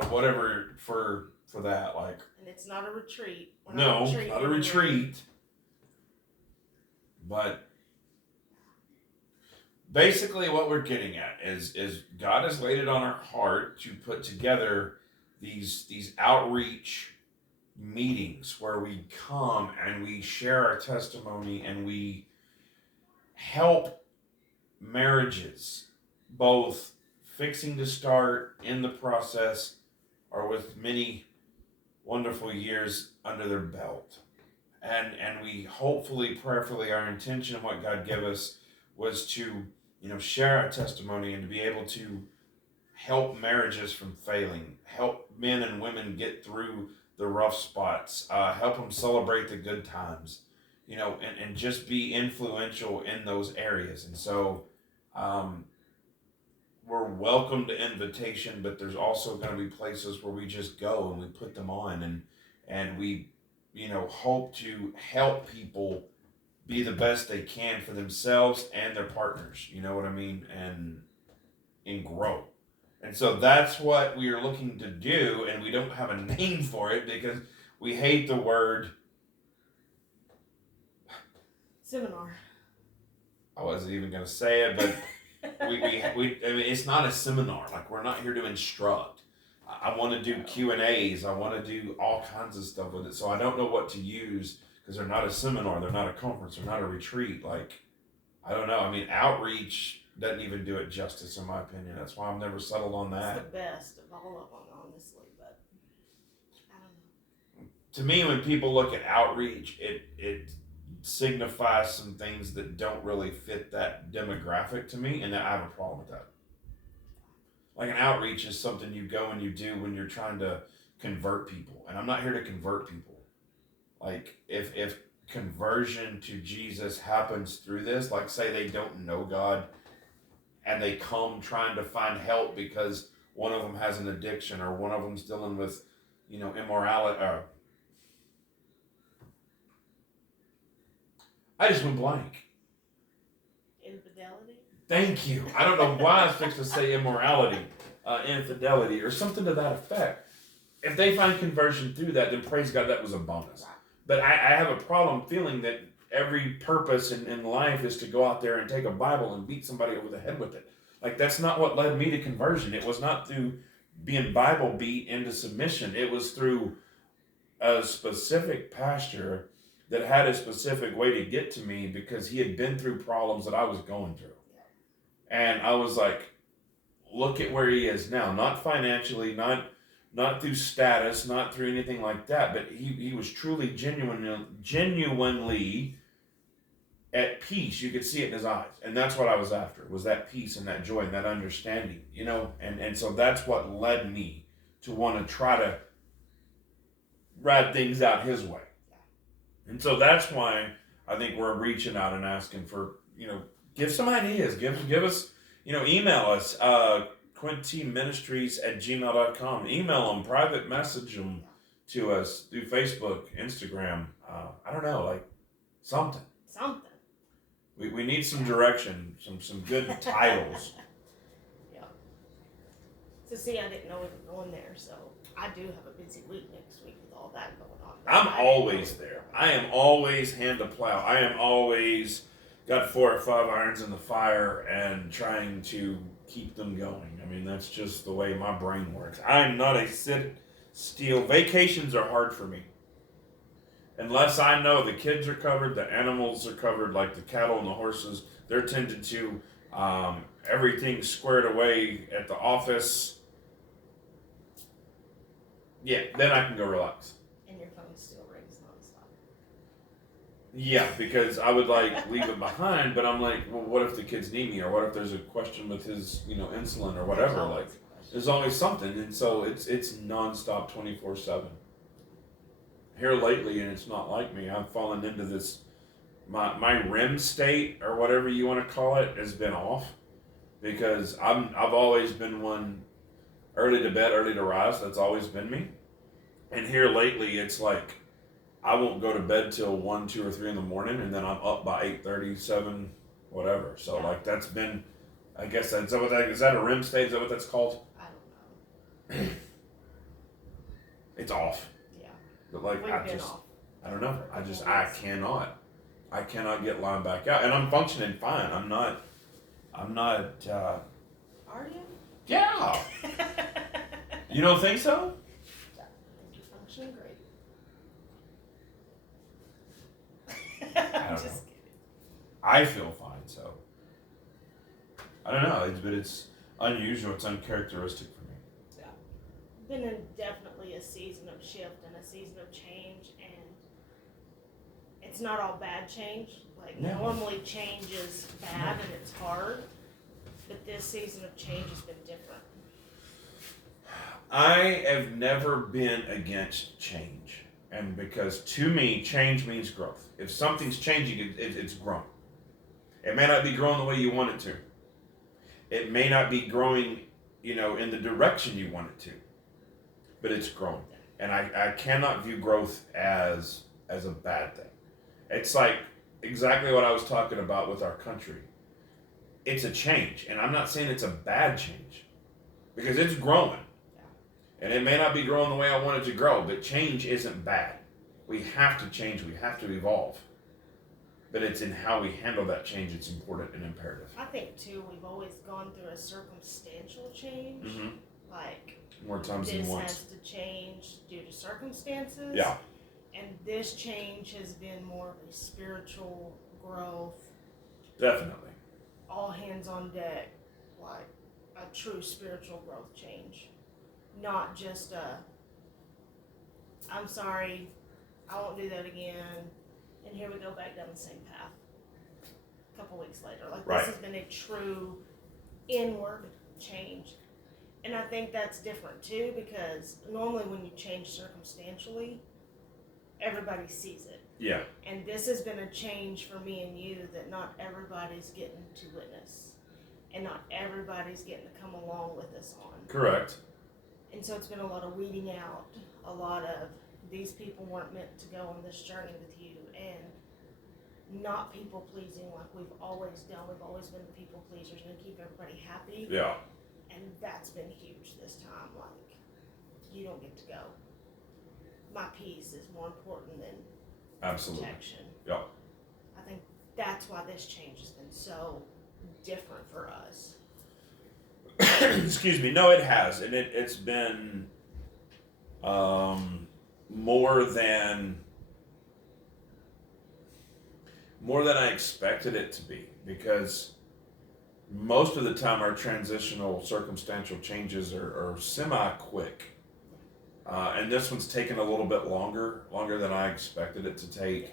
whatever for that. Like, and it's not a retreat. We're no, not not a retreat. But basically, what we're getting at is God has laid it on our heart to put together these outreach meetings where we come and we share our testimony and we help marriages, both fixing to start, in the process, or with many wonderful years under their belt. And we hopefully, prayerfully, our intention and what God gave us was to share our testimony and to be able to help marriages from failing, help men and women get through the rough spots, help them celebrate the good times, and just be influential in those areas. And so we're welcome to invitation, but there's also going to be places where we just go and we put them on, and we hope to help people be the best they can for themselves and their partners. You know what I mean? And grow. And so that's what we are looking to do, and we don't have a name for it because we hate the word seminar. I wasn't even going to say it, but we I mean, it's not a seminar. Like, we're not here to instruct. I want to do Q&As. I want to do all kinds of stuff with it. So I don't know what to use because they're not a seminar. They're not a conference. They're not a retreat. Like, I don't know. I mean, outreach doesn't even do it justice, in my opinion. That's why I've never settled on that. It's the best of all of them, honestly, but I don't know. To me, when people look at outreach, it signifies some things that don't really fit that demographic to me, and I have a problem with that. Like, an outreach is something you go and you do when you're trying to convert people, and I'm not here to convert people. Like, if conversion to Jesus happens through this, like, say they don't know God and they come trying to find help because one of them has an addiction or one of them's dealing with immorality. I just went blank. Infidelity? Thank you. I don't know why I was fixed to say immorality, infidelity, or something to that effect. If they find conversion through that, then praise God, that was a bonus. But I have a problem feeling that every purpose in life is to go out there and take a Bible and beat somebody over the head with it. Like, that's not what led me to conversion. It was not through being Bible beat into submission. It was through a specific pastor that had a specific way to get to me because he had been through problems that I was going through. And I was like, look at where he is now. Not financially, not through status, not through anything like that, but he was truly genuinely at peace. You could see it in his eyes. And that's what I was after, was that peace and that joy and that understanding, and so that's what led me to want to try to ride things out his way. And so that's why I think we're reaching out and asking for, give some ideas, give us, email us, QuintyMinistries@gmail.com. Email them, private message them to us through Facebook, Instagram. I don't know, like something. We need some direction, some good titles. Yeah. So see, I didn't know we were going there, so I do have a busy week next week with all that going on. I'm always there. I am always hand to plow. I am always got 4 or 5 irons in the fire and trying to keep them going. I mean, that's just the way my brain works. I'm not a sit still. Vacations are hard for me. unless I know the kids are covered, the animals are covered, like the cattle and the horses, they're tended to. Everything's squared away at the office. Yeah, then I can go relax. And your phone still rings nonstop. Yeah, because I would like leave it behind, but I'm like, well, what if the kids need me, or what if there's a question with his, insulin or whatever? Like, there's always something, and so it's nonstop, 24/7. Here lately, and it's not like me. I've fallen into this. My REM state, or whatever you want to call it, has been off because I've always been one early to bed, early to rise. That's always been me. And here lately, it's like I won't go to bed till 1, 2, or 3 in the morning, and then I'm up by 8:30, 7, whatever. So like that's been, I guess is that a REM state? Is that what that's called? I don't know. It's off. Yeah. But like We've been off. I don't know. I cannot get line back out, and I'm functioning fine. I'm not. Are you? Yeah. You don't think so? I think you're functioning great. I'm just kidding. I feel fine, so I don't know. But it's unusual. It's uncharacteristic for me. Yeah. Been in definitely a season of shift and a season of change, and it's not all bad change. Like normally change is bad and it's hard, but this season of change has been different. I have never been against change, and because to me, change means growth. If something's changing, it's growing. It may not be growing the way you want it to. It may not be growing, in the direction you want it to, but it's growing. And I cannot view growth as a bad thing. It's like exactly what I was talking about with our country. It's a change, and I'm not saying it's a bad change, because it's growing. And it may not be growing the way I want it to grow, but change isn't bad. We have to change, we have to evolve. But it's in how we handle that change it's important and imperative. I think too, we've always gone through a circumstantial change. Mm-hmm. Like more times than once. This has to change due to circumstances. Yeah. And this change has been more of a spiritual growth. Definitely. All hands on deck, like a true spiritual growth change. Not just I'm sorry, I won't do that again, and here we go back down the same path. A couple weeks later, like this has been a true inward change, and I think that's different too, because normally when you change circumstantially, everybody sees it. Yeah. And this has been a change for me and you that not everybody's getting to witness, and not everybody's getting to come along with us on. Correct. And so it's been a lot of weeding out, a lot of these people weren't meant to go on this journey with you, and not people pleasing like we've always done. We've always been people pleasers and keep everybody happy. Yeah. And that's been huge this time. Like, you don't get to go. My peace is more important than absolutely protection. Yeah. I think that's why this change has been so different for us. Excuse me. No, it has, and it's been more than I expected it to be, because most of the time our transitional circumstantial changes are semi-quick, and this one's taken a little bit longer than I expected it to take,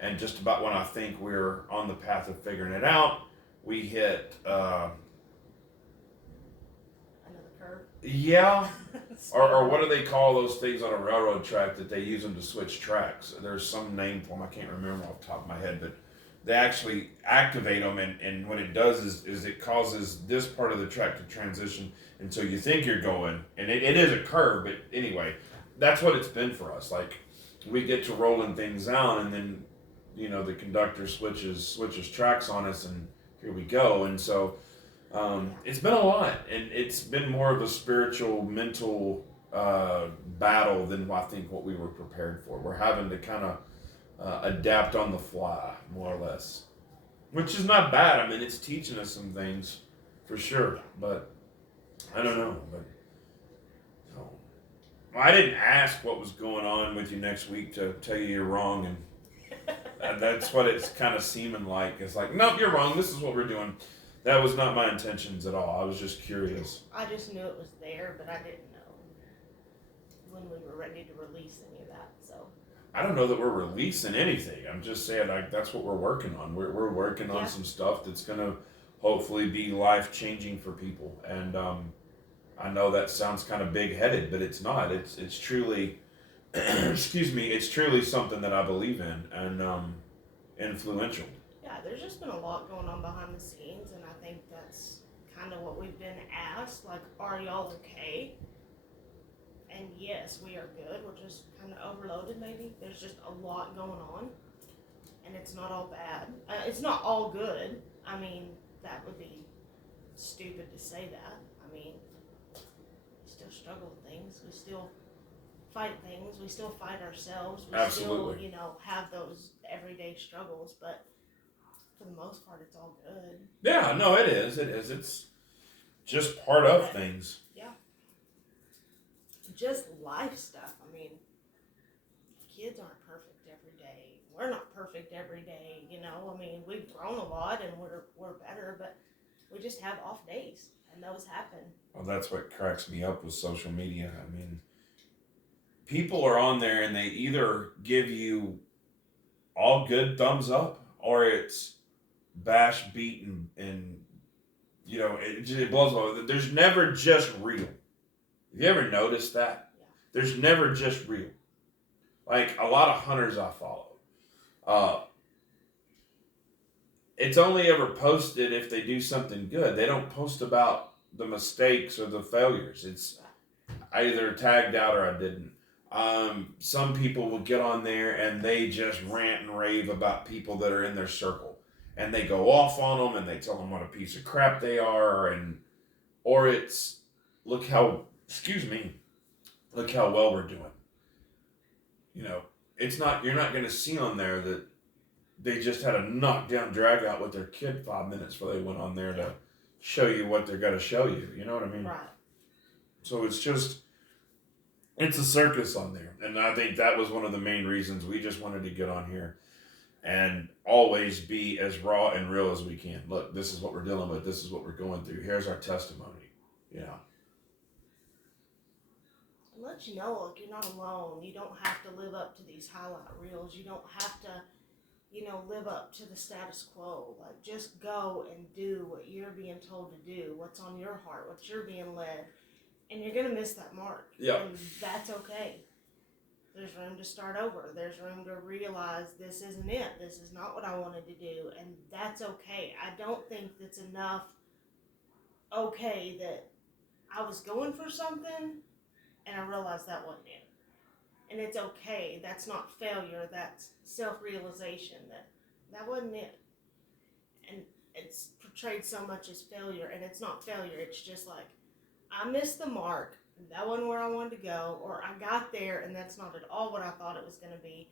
and just about when I think we're on the path of figuring it out, we hit yeah, or what do they call those things on a railroad track that they use them to switch tracks? There's some name for them, I can't remember off the top of my head, but they actually activate them, and what it does is it causes this part of the track to transition, and so you think you're going, and it is a curve, but anyway, that's what it's been for us. Like, we get to rolling things out, and then, the conductor switches tracks on us, and here we go, and so it's been a lot, and it's been more of a spiritual, mental battle than I think what we were prepared for. We're having to kind of adapt on the fly, more or less, which is not bad. I mean, it's teaching us some things for sure, but I don't know. But so I didn't ask what was going on with you next week to tell you you're wrong, and that's what it's kind of seeming like. It's like, nope, you're wrong. This is what we're doing. That was not my intentions at all. I was just curious. I just knew it was there, but I didn't know when we were ready to release any of that. So I don't know that we're releasing anything. I'm just saying, like, that's what we're working on. We're working on some stuff that's gonna hopefully be life changing for people. And I know that sounds kind of big headed, but it's not. It's truly, excuse me, it's truly something that I believe in and influential. yeah, there's just been a lot going on behind the scenes, and I think that's kind of what we've been asked. Like, are y'all okay? And yes, we are good. We're just kind of overloaded, maybe. There's just a lot going on, and it's not all bad. It's not all good. I mean, that would be stupid to say that. I mean, we still struggle with things. We still fight things. We still fight ourselves. We Absolutely. still, you know, have those everyday struggles, but for the most part, it's all good. Yeah, no, it is. It is. It's just part of things. Yeah. Just life stuff. I mean, kids aren't perfect every day. We're not perfect every day, you know. I mean, we've grown a lot and we're better, but we just have off days, and those happen. Well, that's what cracks me up with social media. I mean, people are on there and they either give you all good thumbs up or it's bash beat and you know, it blows my mind. There's never just real. Have you ever noticed that? Yeah. There's never just real. Like a lot of hunters I follow. It's only ever posted if they do something good. They don't post about the mistakes or the failures. It's I either tagged out or I didn't. Some people will get on there and they just rant and rave about people that are in their circle, and they go off on them and they tell them what a piece of crap they are, or it's look how well we're doing. You know, it's not you're not going to see on there that they just had a knockdown drag out with their kid 5 minutes before they went on there to show you what they're going to show you. You know what I mean? Right. So it's a circus on there. And I think that was one of the main reasons we just wanted to get on here and always be as raw and real as we can. Look, this is what we're dealing with. This is what we're going through. Here's our testimony. You know. And let you know, look, you're not alone. You don't have to live up to these highlight reels. You don't have to, you know, live up to the status quo. Like, just go and do what you're being told to do, what's on your heart, what you're being led. And you're going to miss that mark. Yeah. And that's okay. There's room to start over. There's room to realize this isn't it. This is not what I wanted to do. And that's okay. I don't think that's enough okay that I was going for something and I realized that wasn't it. And it's okay. That's not failure. That's self-realization that wasn't it. And it's portrayed so much as failure, and it's not failure. It's just like, I missed the mark. That wasn't where I wanted to go, or I got there and that's not at all what I thought it was going to be.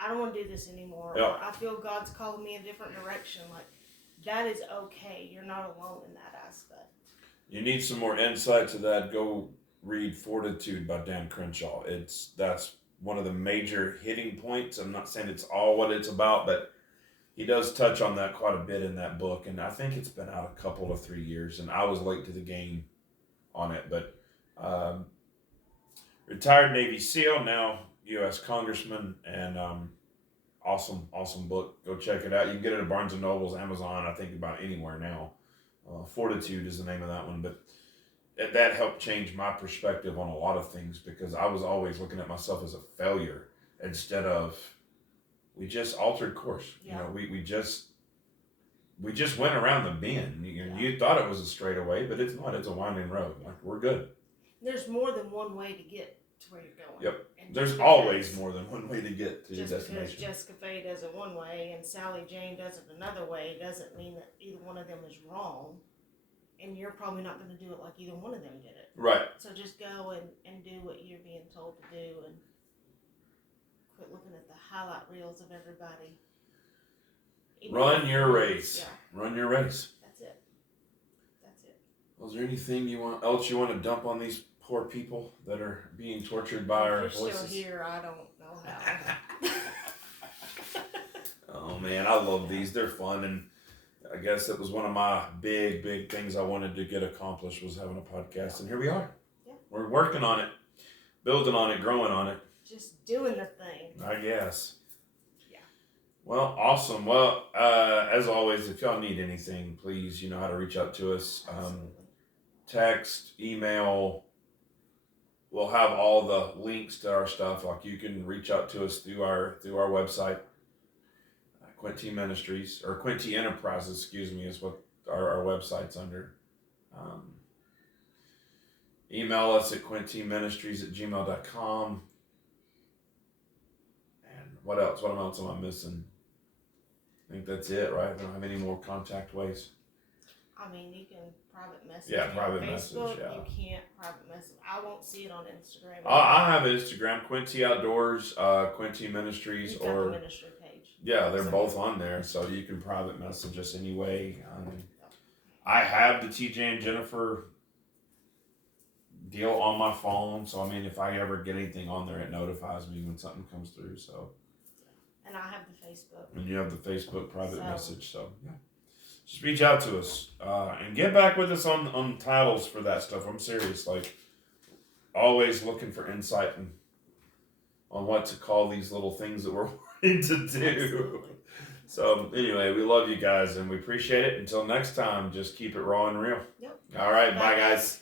I don't want to do this anymore, Yeah. or I feel God's calling me a different direction. Like, that is okay. You're not alone in that aspect. You need some more insight to that. Go read Fortitude by Dan Crenshaw. That's one of the major hitting points. I'm not saying it's all what it's about, but he does touch on that quite a bit in that book. And I think it's been out a couple of 3 years, and I was late to the game on it, but retired Navy SEAL, now U.S. Congressman, and awesome book. Go check it out. You can get it at Barnes & Noble's, Amazon, I think about anywhere now. Fortitude is the name of that one, but that helped change my perspective on a lot of things, because I was always looking at myself as a failure instead of we just altered course. Yeah. You know, we just went around the bend. You thought it was a straightaway, but it's not. It's a winding road. Like, we're good. There's more than one way to get to where you're going. Yep. And There's always more than one way to get to your just because destination. Jessica Faye does it one way and Sally Jane does it another way doesn't mean that either one of them is wrong. And you're probably not going to do it like either one of them did it. Right. So just go and do what you're being told to do, and quit looking at the highlight reels of everybody. Run your race. Yeah. Run your race. That's it. That's it. Was there anything else you want to dump on these poor people that are being tortured by our If you're voices. still here, I don't know how. Oh man, I love these. They're fun, and I guess it was one of my big things I wanted to get accomplished was having a podcast, and here we are. Yeah. We're working on it, building on it, growing on it. Just doing the thing. I guess. Yeah. Well, awesome. Well, as always, if y'all need anything, please, you know how to reach out to us. Absolutely. Text, email. We'll have all the links to our stuff. Like you can reach out to us through our website, Quinte Ministries or Quinte Enterprises. Excuse me, is what our website's under. Email us at quinteministries@gmail.com. And what else? What else am I missing? I think that's it, right? I don't have any more contact ways. I mean, you can private message. Yeah, me private on message, Facebook. yeah. You can't private message. I won't see it on Instagram. I have Instagram, Quinte Outdoors, Quinte Ministries, You've got or the ministry page. yeah, they're both on there, so you can private message us anyway. I have the TJ and Jennifer deal on my phone, so I mean, if I ever get anything on there, it notifies me when something comes through. So, And I have the Facebook. and you have the Facebook private So- message, so yeah, just reach out to us and get back with us on titles for that stuff. I'm serious, like always looking for insight on what to call these little things that we're wanting to do. Absolutely. So anyway, we love you guys and we appreciate it. Until next time, just keep it raw and real. Yep. All right, Bye, bye guys. guys.